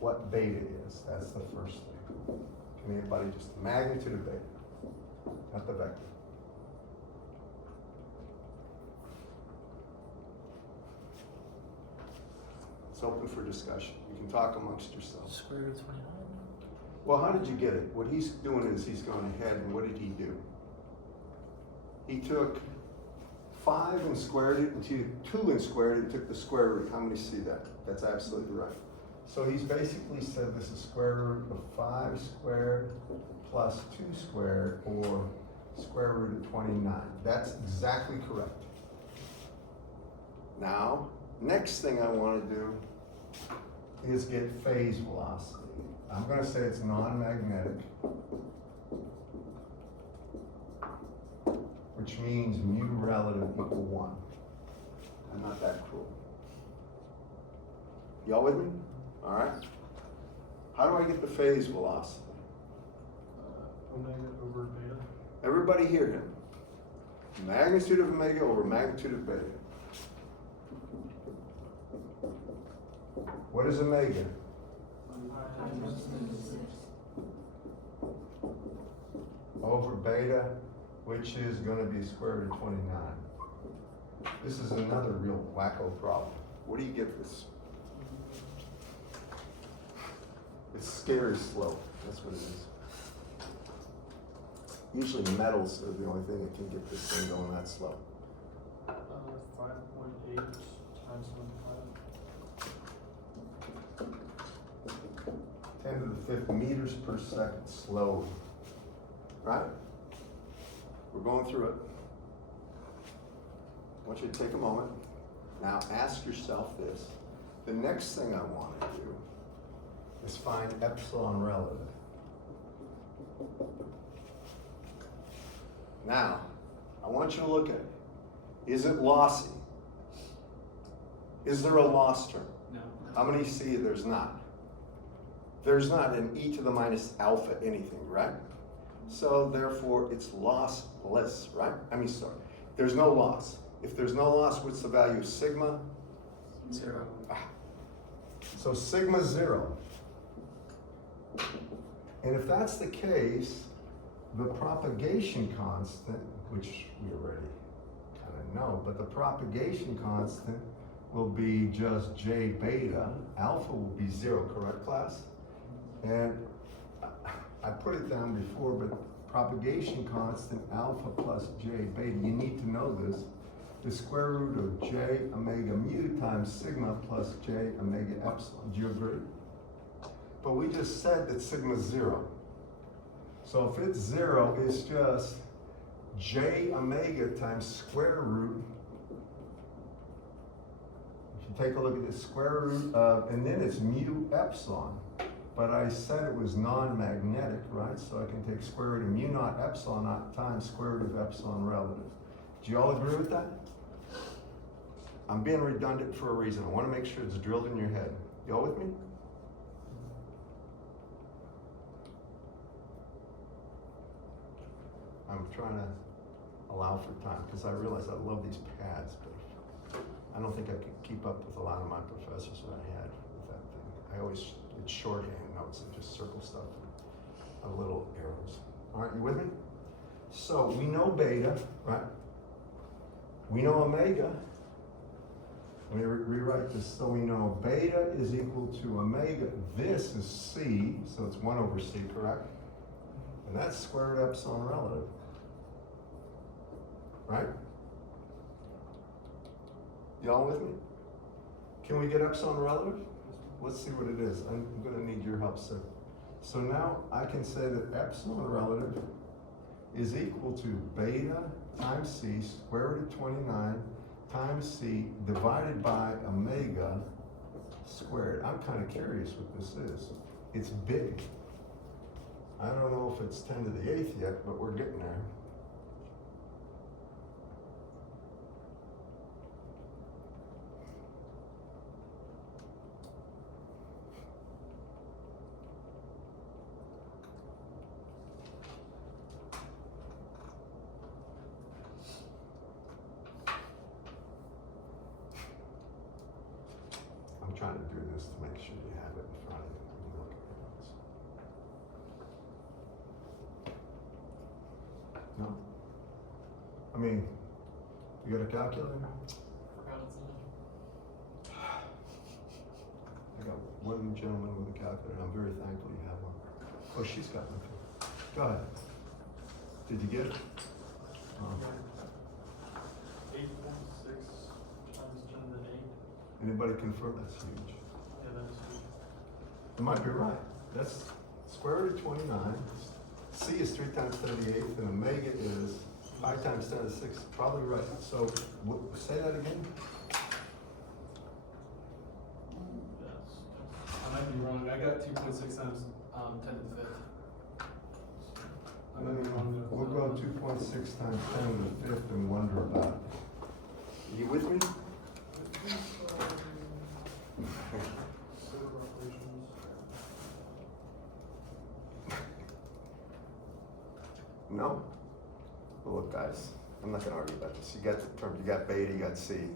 what beta is. That's the first thing. Can anybody just, the magnitude of beta, not the vector. It's open for discussion. You can talk amongst yourselves. Square root of 29. Well, how did you get it? What he's doing is he's going ahead, and what did he do? He took 5 and squared it, and 2 and squared it, and took the square root. How many see that? That's absolutely right. So he's basically said this is square root of 5 squared plus 2 squared, or square root of 29. That's exactly correct. Now, next thing I want to do is get phase velocity. I'm going to say it's non-magnetic, which means mu relative equal 1. I'm not that cruel. Y'all with me? All right. How do I get the phase velocity? Omega over beta. Everybody hear him. Magnitude of omega over magnitude of beta. What is omega? Over beta, which is going to be square root of 29. This is another real wacko problem. What do you get this? It's scary slow. That's what it is. Usually metals are the only thing that can get this thing going that slow. 5.8 times 1.5. 10 to the 5th meters per second slow. Right? We're going through it. I want you to take a moment. Now ask yourself this. The next thing I want to do is find epsilon relative. Now, I want you to look at it. Is it lossy? Is there a loss term? No. How many see there's not? There's not an e to the minus alpha anything, right? So therefore it's lossless, right? There's no loss. If there's no loss, what's the value of sigma? 0. So sigma 0. And if that's the case, the propagation constant, which we already kind of know, but the propagation constant will be just J beta. Alpha will be 0, correct, class? And I put it down before, but propagation constant alpha plus j beta, you need to know this, the square root of j omega mu times sigma plus j omega epsilon. Do you agree? But we just said that sigma's 0. So if it's 0, it's just j omega times square root. If you take a look at the square root of, and then it's mu epsilon. But I said it was non-magnetic, right? So I can take square root of mu naught epsilon naught times square root of epsilon relative. Do you all agree with that? I'm being redundant for a reason. I want to make sure it's drilled in your head. Y'all with me? I'm trying to allow for time because I realize I love these pads, but I don't think I could keep up with a lot of my professors that I had with that thing. I always did shorthand notes and just circle stuff and little arrows. All right, you with me? So we know beta, right? We know omega. Let me rewrite this. So we know beta is equal to omega. This is C, so it's 1 over C, correct? And that's square root epsilon relative. Right? Y'all with me? Can we get epsilon relative? Let's see what it is. I'm gonna need your help, sir. So now I can say that epsilon relative is equal to beta times C square root of 29 times C divided by omega squared. I'm kind of curious what this is. It's big. I don't know if it's 10 to the 8th yet, but we're getting there. I'm trying to do this to make sure you have it in front of you. Let me look at this. No? I mean, you got a calculator? I got one gentleman with a calculator. I'm very thankful you have one. Oh, she's got one too. Go ahead. Did you get it? 8.6 times 10 to the 8. Anybody confirm? That's huge. Yeah, that is huge. It might be right. That's square root of 29. C is 3 times 10 to the 8th, and omega is 5 times 10 to the 6th. Probably right. So say that again. I might be wrong. I got 2.6 times 10 to the 5th. I might be wrong. We'll go 2.6 times 10 to the 5th and wonder about it. You with me? No? Well, look, guys, I'm not gonna argue about this. You got the term, you got beta, you got C. You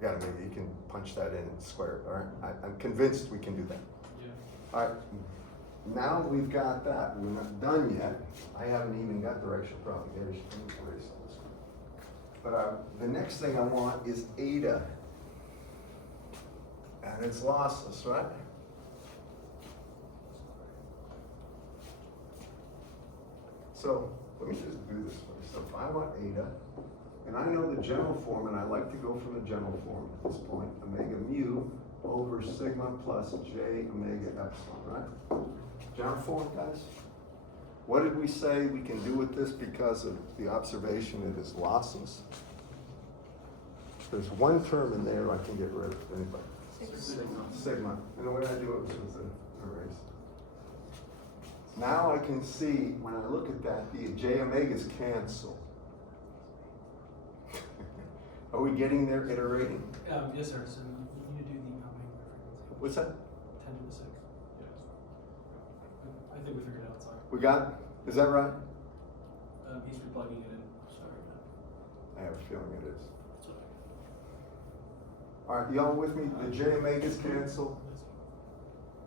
got omega, you can punch that in and square it, all right? I'm convinced we can do that. Yeah. All right, now we've got that. We're not done yet. I haven't even got directional propagation. Let me erase all this. But the next thing I want is eta. And it's lossless, right? So let me just do this for you. So if I want eta, and I know the general form, and I like to go from the general form at this point, omega mu over sigma plus j omega epsilon, right? General form, guys? What did we say we can do with this because of the observation it is lossless? There's one term in there I can get rid of, anybody? Sigma. And the way I do it was with an erase. Now I can see, when I look at that, the j omegas cancel. Are we getting there, iterating? Yes, sir. So you need to do the omega frequency. What's that? 10 to the 6th. I think we figured it out. Sorry. We got, is that right? He's replugging it in. Sorry. I have a feeling it is. That's okay. All right, y'all with me? The j omegas cancel?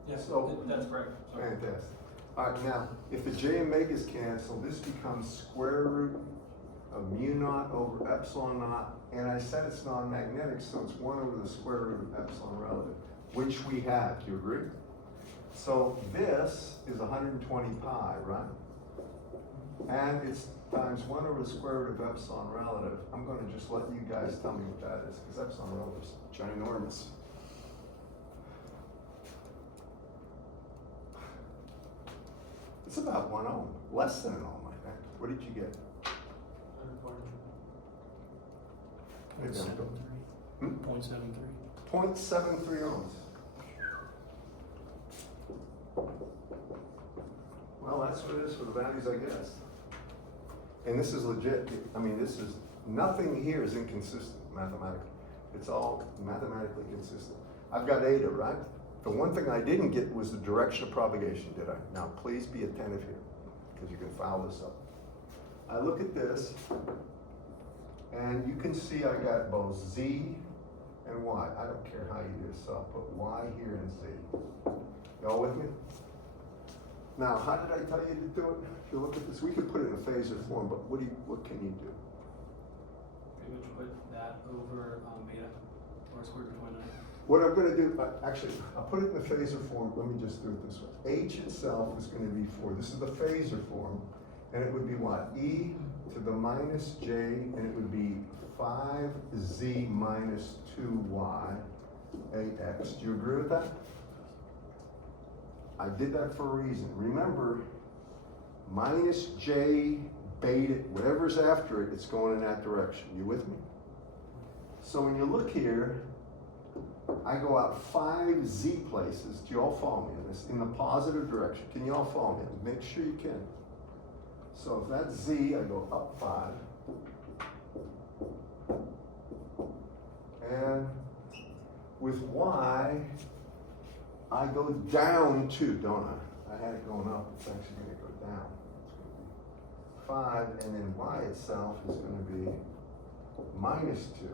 Yes, So- that's correct. Sorry. Fantastic. All right, now, if the j omegas cancel, this becomes square root of mu naught over epsilon naught, and I said it's non-magnetic, so it's 1 over the square root of epsilon relative, which we have. Do you agree? So this is 120 pi, right? And it's times 1 over the square root of epsilon relative. I'm gonna just let you guys tell me what that is, because epsilon relative is ginormous. It's about 1 ohm, less than an ohm, I think. What did you get? 0.73. Hmm? 0.73. 0.73 ohms. Well, that's what it is for the values, I guess. And this is legit. I mean, this is, nothing here is inconsistent mathematically. It's all mathematically consistent. I've got eta, right? The one thing I didn't get was the direction of propagation, did I? Now, please be attentive here, because you can foul this up. I look at this, and you can see I got both z and y. I don't care how you do this, so I'll put y here and z. Y'all with me? Now, how did I tell you to do it? If you look at this, we could put it in a phasor form, but what can you do? Pretty much put that over beta, or square root of 29. What I'm gonna do, actually, I'll put it in the phasor form. Let me just do it this way. H itself is gonna be 4. This is the phasor form, and it would be what? E to the minus j, and it would be 5z minus 2y ax. Do you agree with that? I did that for a reason. Remember, minus j beta, whatever's after it, it's going in that direction. You with me? So when you look here, I go out 5 z places. Do you all follow me in this? In the positive direction. Can you all follow me? Make sure you can. So if that's z, I go up 5. And with y, I go down 2, don't I? I had it going up. It's actually going to go down. It's going to be 5, and then y itself is going to be minus 2.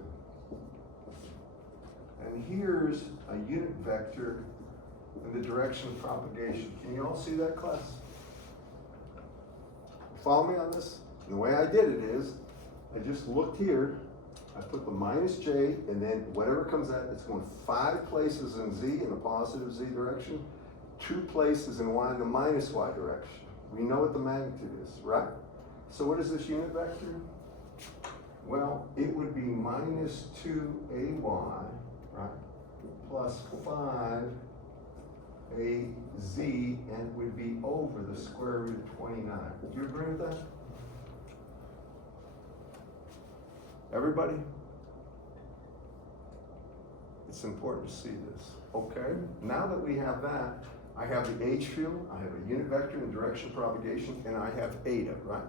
And here's a unit vector in the direction of propagation. Can you all see that, class? Follow me on this? And the way I did it is, I just looked here, I put the minus j, and then whatever comes out, it's going 5 places in z in the positive z direction, 2 places in y in the minus y direction. We know what the magnitude is, right? So what is this unit vector? Well, it would be minus 2ay, right, plus 5az, and it would be over the square root of 29. Do you agree with that? Everybody? It's important to see this. Okay, now that we have that, I have the H field, I have a unit vector in direction of propagation, and I have eta, right?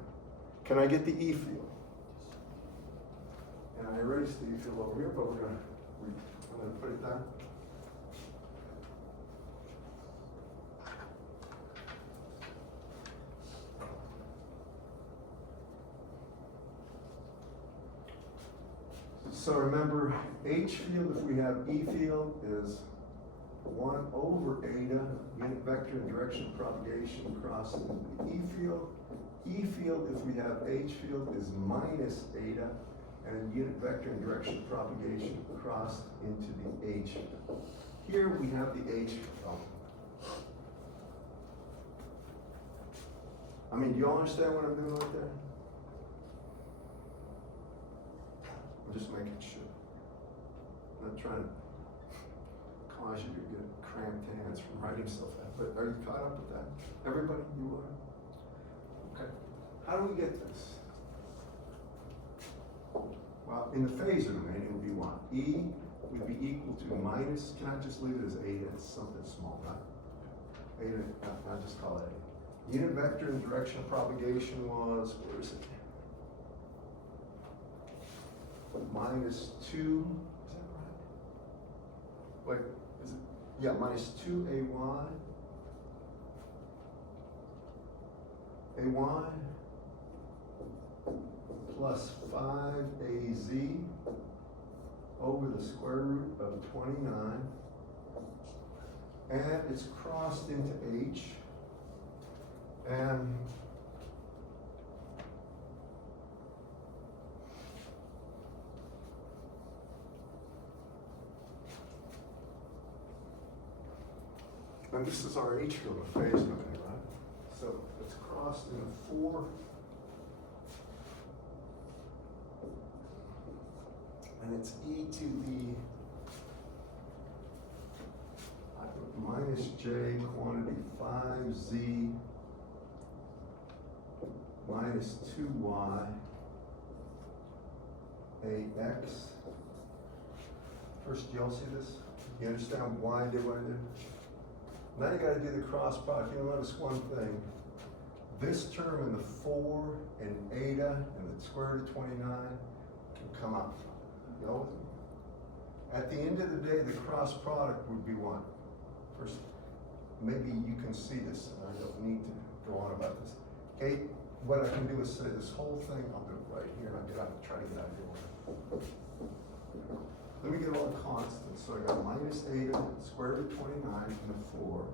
Can I get the E field? And I erased the E field over here, but I'm gonna put it down. So remember, H field, if we have E field, is 1 over eta, unit vector in direction of propagation crossing the E field. E field, if we have H field, is minus eta, and a unit vector in direction of propagation crossed into the H field. Here we have the H field. I mean, do you all understand what I'm doing right there? I'm just making sure. I'm not trying to cause you to get cramped hands from writing stuff out, but are you caught up with that? Everybody, you are? Okay. How do we get this? Well, in the phasor domain, it would be what? E would be equal to minus, can I just leave it as eta? It's something small, right? Eta, I'll just call it eta. Unit vector in direction of propagation was, where is it? Minus 2, is that right? Wait, is it? Yeah, minus 2ay, ay plus 5az over the square root of 29, and it's crossed into H, and this is our H field of phase domain, right? So it's crossed into 4 and it's e to the minus j quantity 5z minus 2y ax. First, do y'all see this? You understand why I did what I did? Now you gotta do the cross product. You'll notice one thing. This term in the 4 and eta and the square root of 29 can come out. Y'all with me? At the end of the day, the cross product would be what? First, maybe you can see this. I don't need to go on about this. What I can do is say this whole thing, I'll do it right here, and I'll try to get out of here. Let me get all the constants. So I got minus eta, square root of 29, and the 4.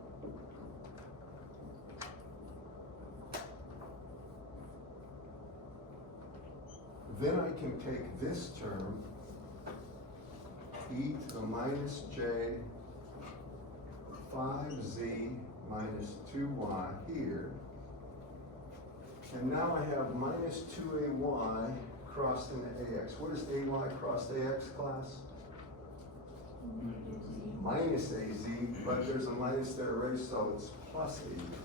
Then I can take this term, e to the minus j 5z minus 2y here. And now I have minus 2ay crossed into ax. What is ay crossed ax, class? Minus az, but there's a minus there already, so it's plus az.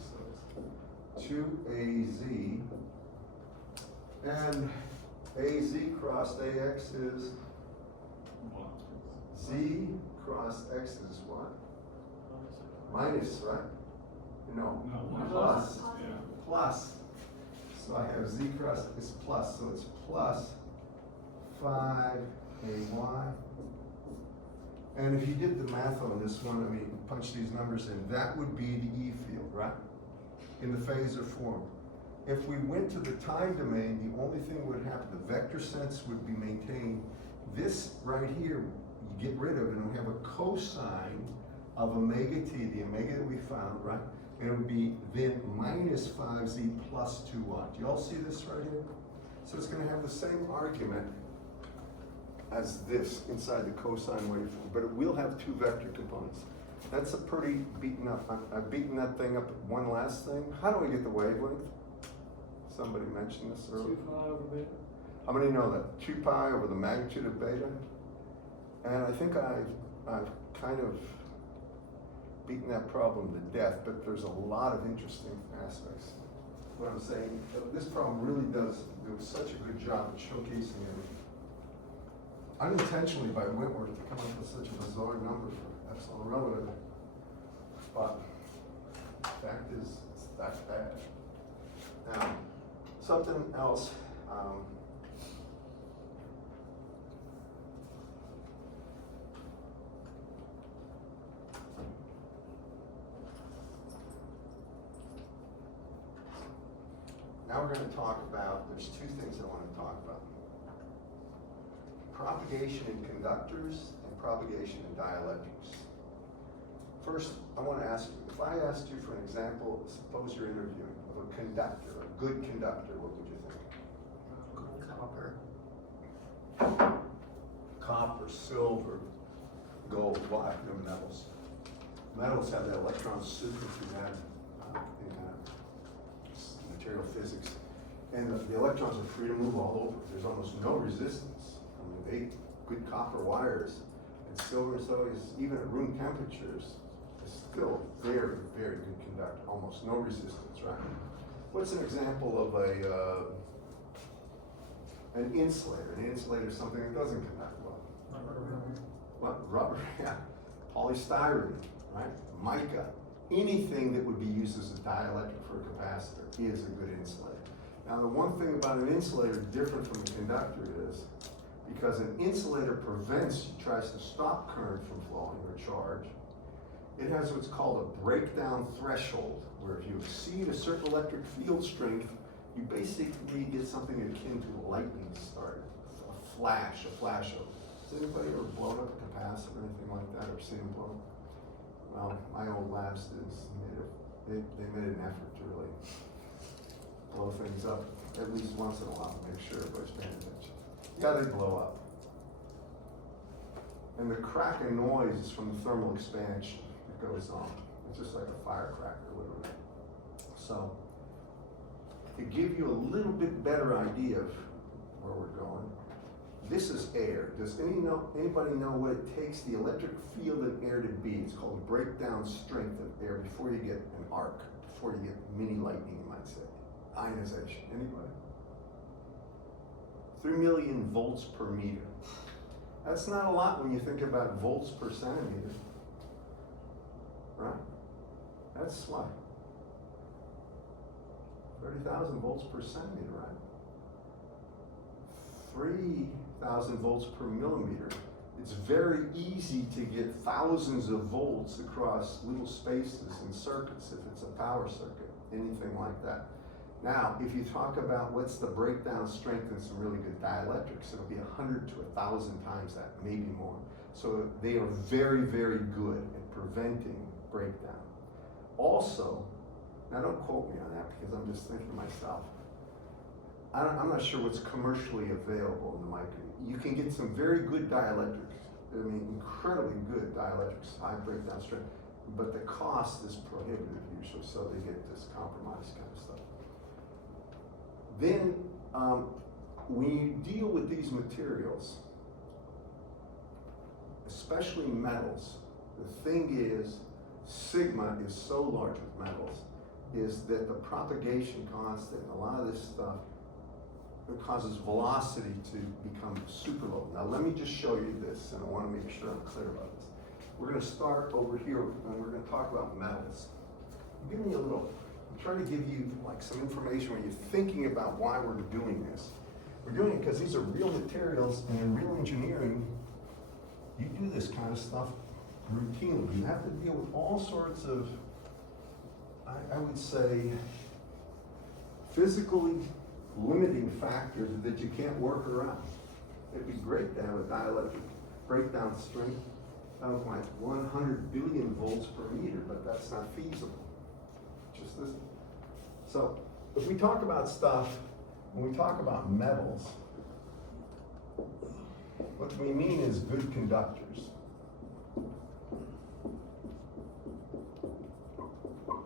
So it's 2az. And az crossed ax is z crossed x is what? Minus, right? No, plus. Yeah. Plus. So I have z cross is plus, so it's plus 5ay. And if you did the math on this one, I mean, punch these numbers in, that would be the E field, right? In the phasor form. If we went to the time domain, the only thing would happen, the vector sense would be maintained. This right here, you get rid of it, and we have a cosine of omega t, the omega that we found, right? And it would be then minus 5z plus 2y. Do you all see this right here? So it's gonna have the same argument as this inside the cosine waveform, but it will have two vector components. That's a pretty beaten up, I've beaten that thing up. One last thing, how do I get the wavelength? Somebody mentioned this earlier. 2 pi over beta. How many know that? 2 pi over the magnitude of beta? And I think I've kind of beaten that problem to death, but there's a lot of interesting aspects. What I'm saying, this problem really does do such a good job at showcasing it. Unintentionally by Wentworth to come up with such a bizarre number for epsilon relative. But the fact is, it's that bad. Now, something else. Now we're going to talk about, there's two things I want to talk about. Propagation in conductors and propagation in dielectrics. First, I want to ask you, if I asked you for an example, suppose you're interviewing of a conductor, a good conductor, what would you think? Copper, silver, gold, platinum, metals. Metals have that electron superfluid in material physics. And the electrons are free to move all over. There's almost no resistance. I mean, good copper wires and silver, so is even at room temperatures, is still very, very good conductor. Almost no resistance, right? What's an example of an insulator? An insulator is something that doesn't conduct well. What? Rubber, yeah. Polystyrene, right? Mica. Anything that would be used as a dielectric for a capacitor is a good insulator. Now, the one thing about an insulator different from a conductor is, because an insulator prevents, tries to stop current from flowing or charge, it has what's called a breakdown threshold, where if you exceed a certain electric field strength, you basically get something akin to a lightning start, a flash of. Has anybody ever blown up a capacitor or anything like that, or seen them blow? Well, my old lab students they made an effort to really blow things up at least once in a while to make sure everybody's paying attention. Yeah, they blow up. And the crack and noise is from the thermal expansion that goes on. It's just like a firecracker, literally. So, to give you a little bit better idea of where we're going, This is air. Does anybody know what it takes the electric field in air to be? It's called breakdown strength of air before you get an arc, before you get mini lightning, you might say. Ionization. Anybody? 3 million volts per meter. That's not a lot when you think about volts per centimeter. Right? That's what? 30,000 volts per centimeter, right? 3,000 volts per millimeter. It's very easy to get thousands of volts across little spaces in circuits if it's a power circuit, anything like that. Now, if you talk about what's the breakdown strength in some really good dielectrics, it'll be 100 to 1,000 times that, maybe more. So they are very, very good at preventing breakdown. Also, now don't quote me on that because I'm just thinking to myself, I'm not sure what's commercially available in the market. You can get some very good dielectrics, I mean incredibly good dielectrics, high breakdown strength, but the cost is prohibitive usually, so they get this compromised kind of stuff. Then, when you deal with these materials, especially metals, the thing is, sigma is so large with metals, is that the propagation constant, a lot of this stuff, it causes velocity to become super low. Now let me just show you this, and I want to make sure I'm clear about this. We're going to start over here, and we're going to talk about metals. Give me a little, I'm trying to give you like some information when you're thinking about why we're doing this. We're doing it because these are real materials, and in real engineering, you do this kind of stuff routinely. You have to deal with all sorts of, I would say, physically limiting factors that you can't work around. It'd be great to have a dielectric breakdown strength of like 100 billion volts per meter, but that's not feasible. Just this. So if we talk about stuff, when we talk about metals, what we mean is good conductors.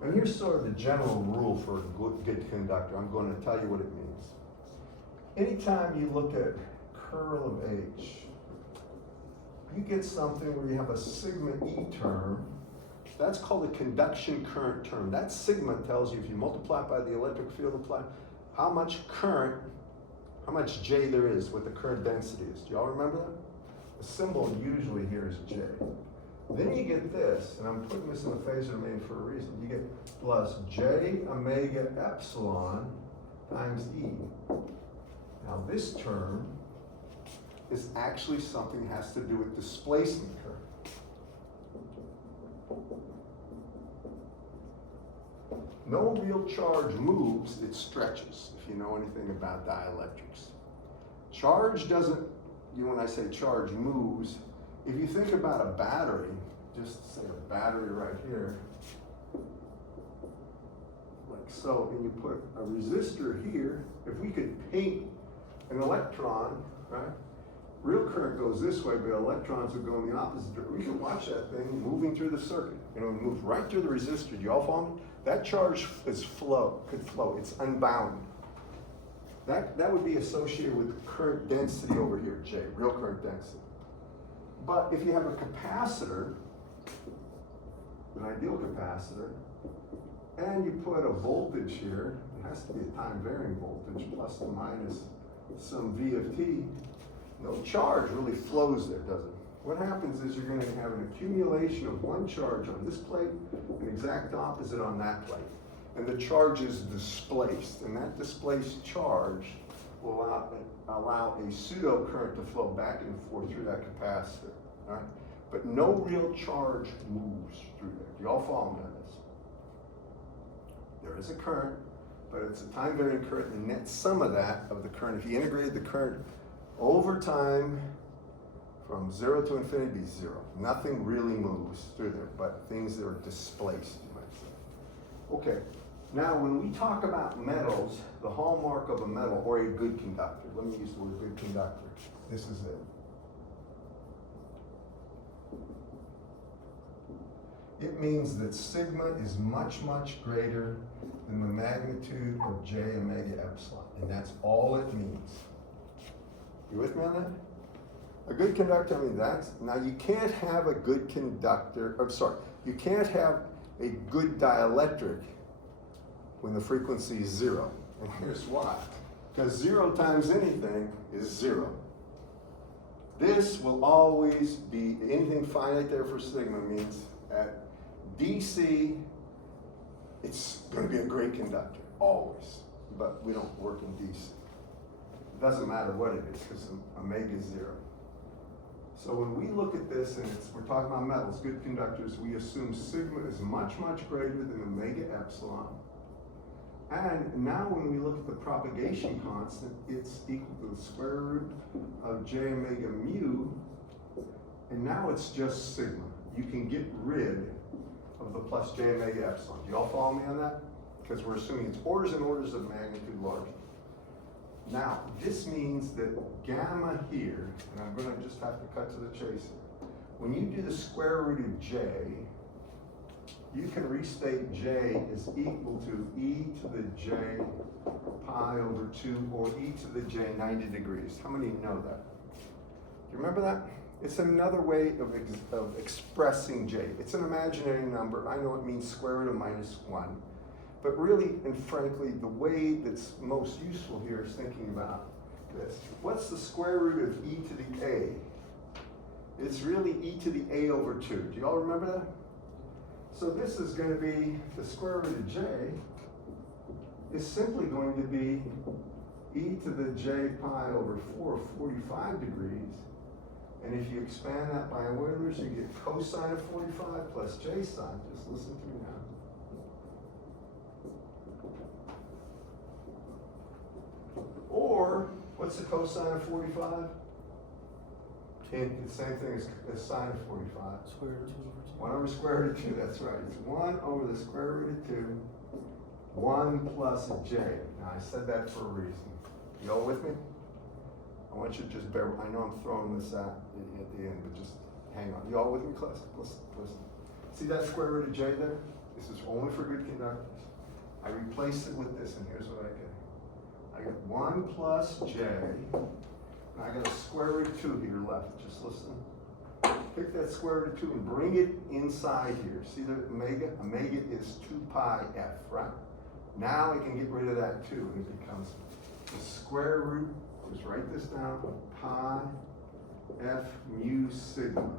And here's sort of the general rule for a good conductor. I'm going to tell you what it means. Anytime you look at curl of H, you get something where you have a sigma E term. That's called a conduction current term. That sigma tells you, if you multiply it by the electric field applied, how much current, how much J there is, what the current density is. Do y'all remember that? The symbol usually here is J. Then you get this, and I'm putting this in the phasor domain for a reason. You get plus J omega epsilon times E. Now this term is actually something that has to do with displacement current. No real charge moves, it stretches, if you know anything about dielectrics. Charge doesn't, when I say charge moves, if you think about a battery, just say a battery right here, like so, and you put a resistor here, if we could paint an electron, right? Real current goes this way, but electrons would go in the opposite direction. We can watch that thing moving through the circuit. You know, it moves right through the resistor. Do you all follow me? That charge is could flow. It's unbound. That would be associated with current density over here, J, real current density. But if you have a capacitor, an ideal capacitor, and you put a voltage here, it has to be a time varying voltage, plus or minus some V of t, no charge really flows there, does it? What happens is you're going to have an accumulation of one charge on this plate, an exact opposite on that plate. And the charge is displaced, and that displaced charge will allow a pseudo current to flow back and forth through that capacitor, all right? But no real charge moves through there. Do you all follow me on this? There is a current, but it's a time varying current, and the net sum of that, of the current, if you integrated the current over time from 0 to infinity, be 0. Nothing really moves through there, but things that are displaced, you might say. Okay, now when we talk about metals, the hallmark of a metal, or a good conductor, let me use the word good conductor, this is it. It means that sigma is much, much greater than the magnitude of J omega epsilon, and that's all it means. You with me on that? A good conductor, I mean, now you can't have a good conductor, you can't have a good dielectric when the frequency is 0. And here's why. Because 0 times anything is 0. This will always be, anything finite there for sigma means at DC, it's going to be a great conductor, always. But we don't work in DC. It doesn't matter what it is, because omega is 0. So when we look at this, and we're talking about metals, good conductors, we assume sigma is much, much greater than omega epsilon. And now when we look at the propagation constant, it's equal to the square root of j omega mu, and now it's just sigma. You can get rid of the plus j omega epsilon. Do you all follow me on that? Because we're assuming it's orders and orders of magnitude larger. Now, this means that gamma here, and I'm going to just have to cut to the chase here. When you do the square root of j, you can restate j is equal to e to the j pi over 2, or e to the j 90 degrees. How many know that? Do you remember that? It's another way of expressing j. It's an imaginary number. I know it means square root of minus 1. But really, and frankly, the way that's most useful here is thinking about this. What's the square root of e to the a? It's really e to the a over 2. Do you all remember that? So this is going to be, the square root of j is simply going to be e to the j pi over 4, 45 degrees. And if you expand that by Euler's, you get cosine of 45 plus j sine. Just listen to me now. Or, what's the cosine of 45? The same thing as sine of 45. Square root of 2 over 2. 1 over square root of 2, that's right. It's 1 over the square root of 2, 1 plus a j. Now, I said that for a reason. You all with me? I want you to just bear, I know I'm throwing this out at the end, but just hang on. You all with me, class? Listen. See that square root of j there? This is only for good conductors. I replace it with this, and here's what I get. I get 1 plus j, and I got a square root of 2 here left. Just listen. Pick that square root of 2 and bring it inside here. See the omega? Omega is 2 pi f, right? Now I can get rid of that 2, and it becomes the square root, just write this down, pi f mu sigma.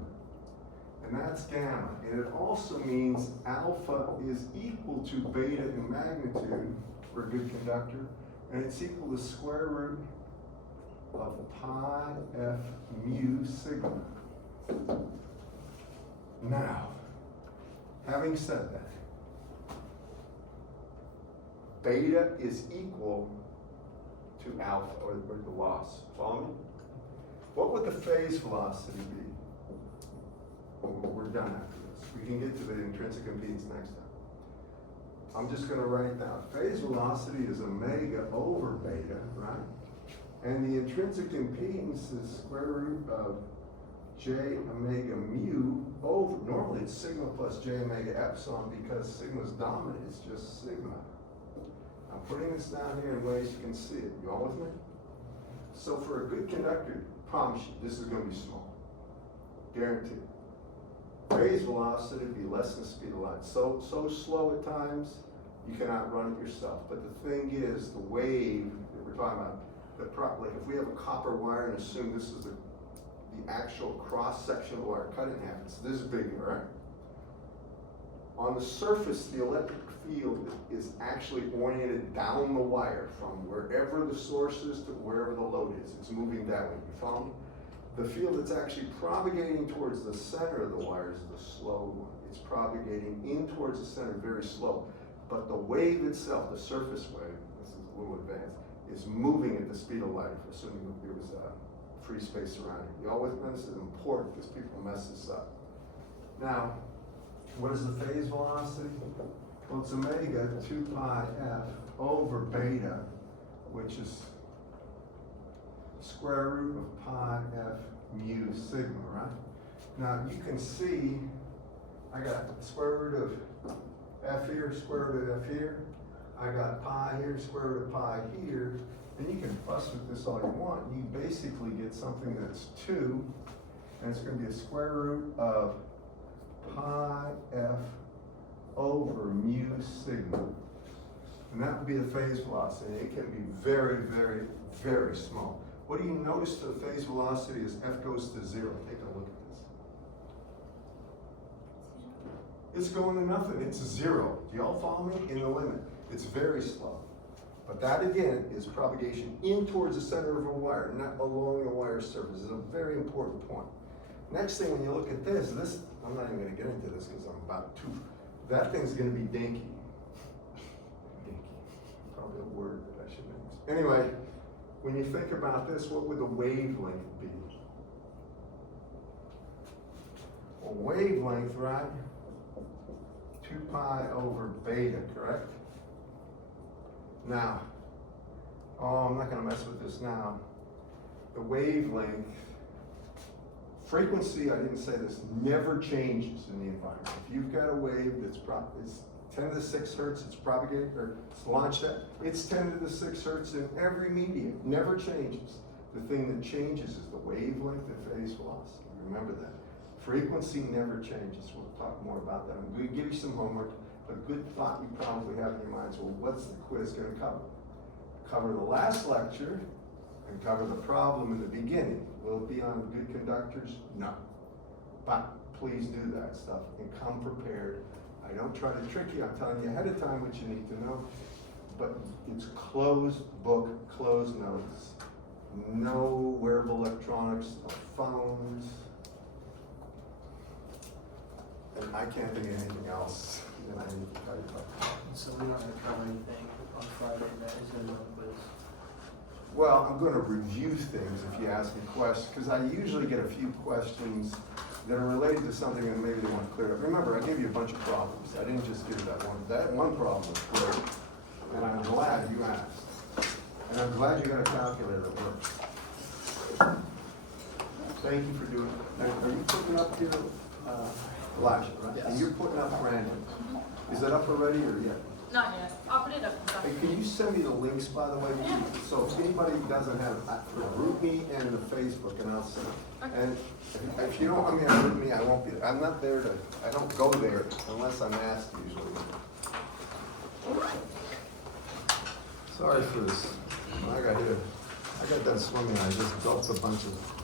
And that's gamma. And it also means alpha is equal to beta in magnitude for a good conductor. And it's equal to square root of pi f mu sigma. Now, having said that, beta is equal to alpha, or the loss. Follow me? What would the phase velocity be? Well, we're done after this. We can get to the intrinsic impedance next time. I'm just going to write down. Phase velocity is omega over beta, right? And the intrinsic impedance is square root of j omega mu over, normally it's sigma plus j omega epsilon because sigma's dominant, it's just sigma. I'm putting this down here in ways you can see it. You all with me? So for a good conductor, promise you, this is going to be small. Guaranteed. Phase velocity would be less than the speed of light. So slow at times, you can outrun it yourself. But the thing is, the wave that we're talking about, like if we have a copper wire and assume this is the actual cross section of the wire, cut it in half, it's this big, all right? On the surface, the electric field is actually oriented down the wire from wherever the source is to wherever the load is. It's moving that way. You follow me? The field that's actually propagating towards the center of the wire is the slow one. It's propagating in towards the center very slow. But the wave itself, the surface wave, this is a little advanced, is moving at the speed of light, assuming there was free space surrounding. You all with me? This is important because people mess this up. Now, what is the phase velocity? Well, it's omega 2 pi f over beta, which is square root of pi f mu sigma, right? Now you can see I got square root of f here, square root of f here. I got pi here, square root of pi here, and you can fuss with this all you want. You basically get something that's 2, and it's gonna be a square root of pi f over mu sigma. And that would be the phase velocity. It can be very, very, very small. What do you notice the phase velocity as f goes to 0? Take a look at this. It's going to nothing, it's 0. Do y'all follow me? In the limit. It's very slow. But that again is propagation in towards the center of a wire, not along the wire surface. It's a very important point. Next thing, when you look at this, I'm not even gonna get into this because I'm about to. That thing's gonna be dinky. Dinky, probably a word that I shouldn't use. Anyway, when you think about this, what would the wavelength be? Well, wavelength, right? 2 pi over beta, correct? Now, I'm not gonna mess with this now. The wavelength, frequency, I didn't say this, never changes in the environment. If you've got a wave that's it's 10 to the 6 hertz, it's propagated, or it's launched at, it's 10 to the 6 hertz in every medium, never changes. The thing that changes is the wavelength and phase velocity, remember that. Frequency never changes, we'll talk more about that. I'm gonna give you some homework, but a good thought you probably have in your minds, well, what's the quiz gonna cover? Cover the last lecture, and cover the problem in the beginning. Will it be on good conductors? No. But please do that stuff and come prepared. I don't try to trick you, I'm telling you ahead of time what you need to know. But it's closed book, closed notes. No wearable electronics, no phones. And I can't think of anything else that I need to tell you about. So we don't have to cover anything on Friday that is gonna be on the quiz. Well, I'm going to review things if you ask me questions, because I usually get a few questions that are related to something that maybe they want to clear up. Remember, I gave you a bunch of problems. I didn't just give you that one. That one problem was great, and I'm glad you asked. And I'm glad you got a calculator that works. Thank you for doing it. Now, are you putting up here, Elijah, right? Yes. And you're putting up Brandon. Is it up already or yet? Not yet. I'll put it up. Hey, can you send me the links, by the way? So if anybody doesn't have, group me and the Facebook, and I'll send it. And if you don't want me on group me, I won't be, I'm not there to, I don't go there unless I'm asked usually. Sorry for this. I got done swimming, I just dumped a bunch of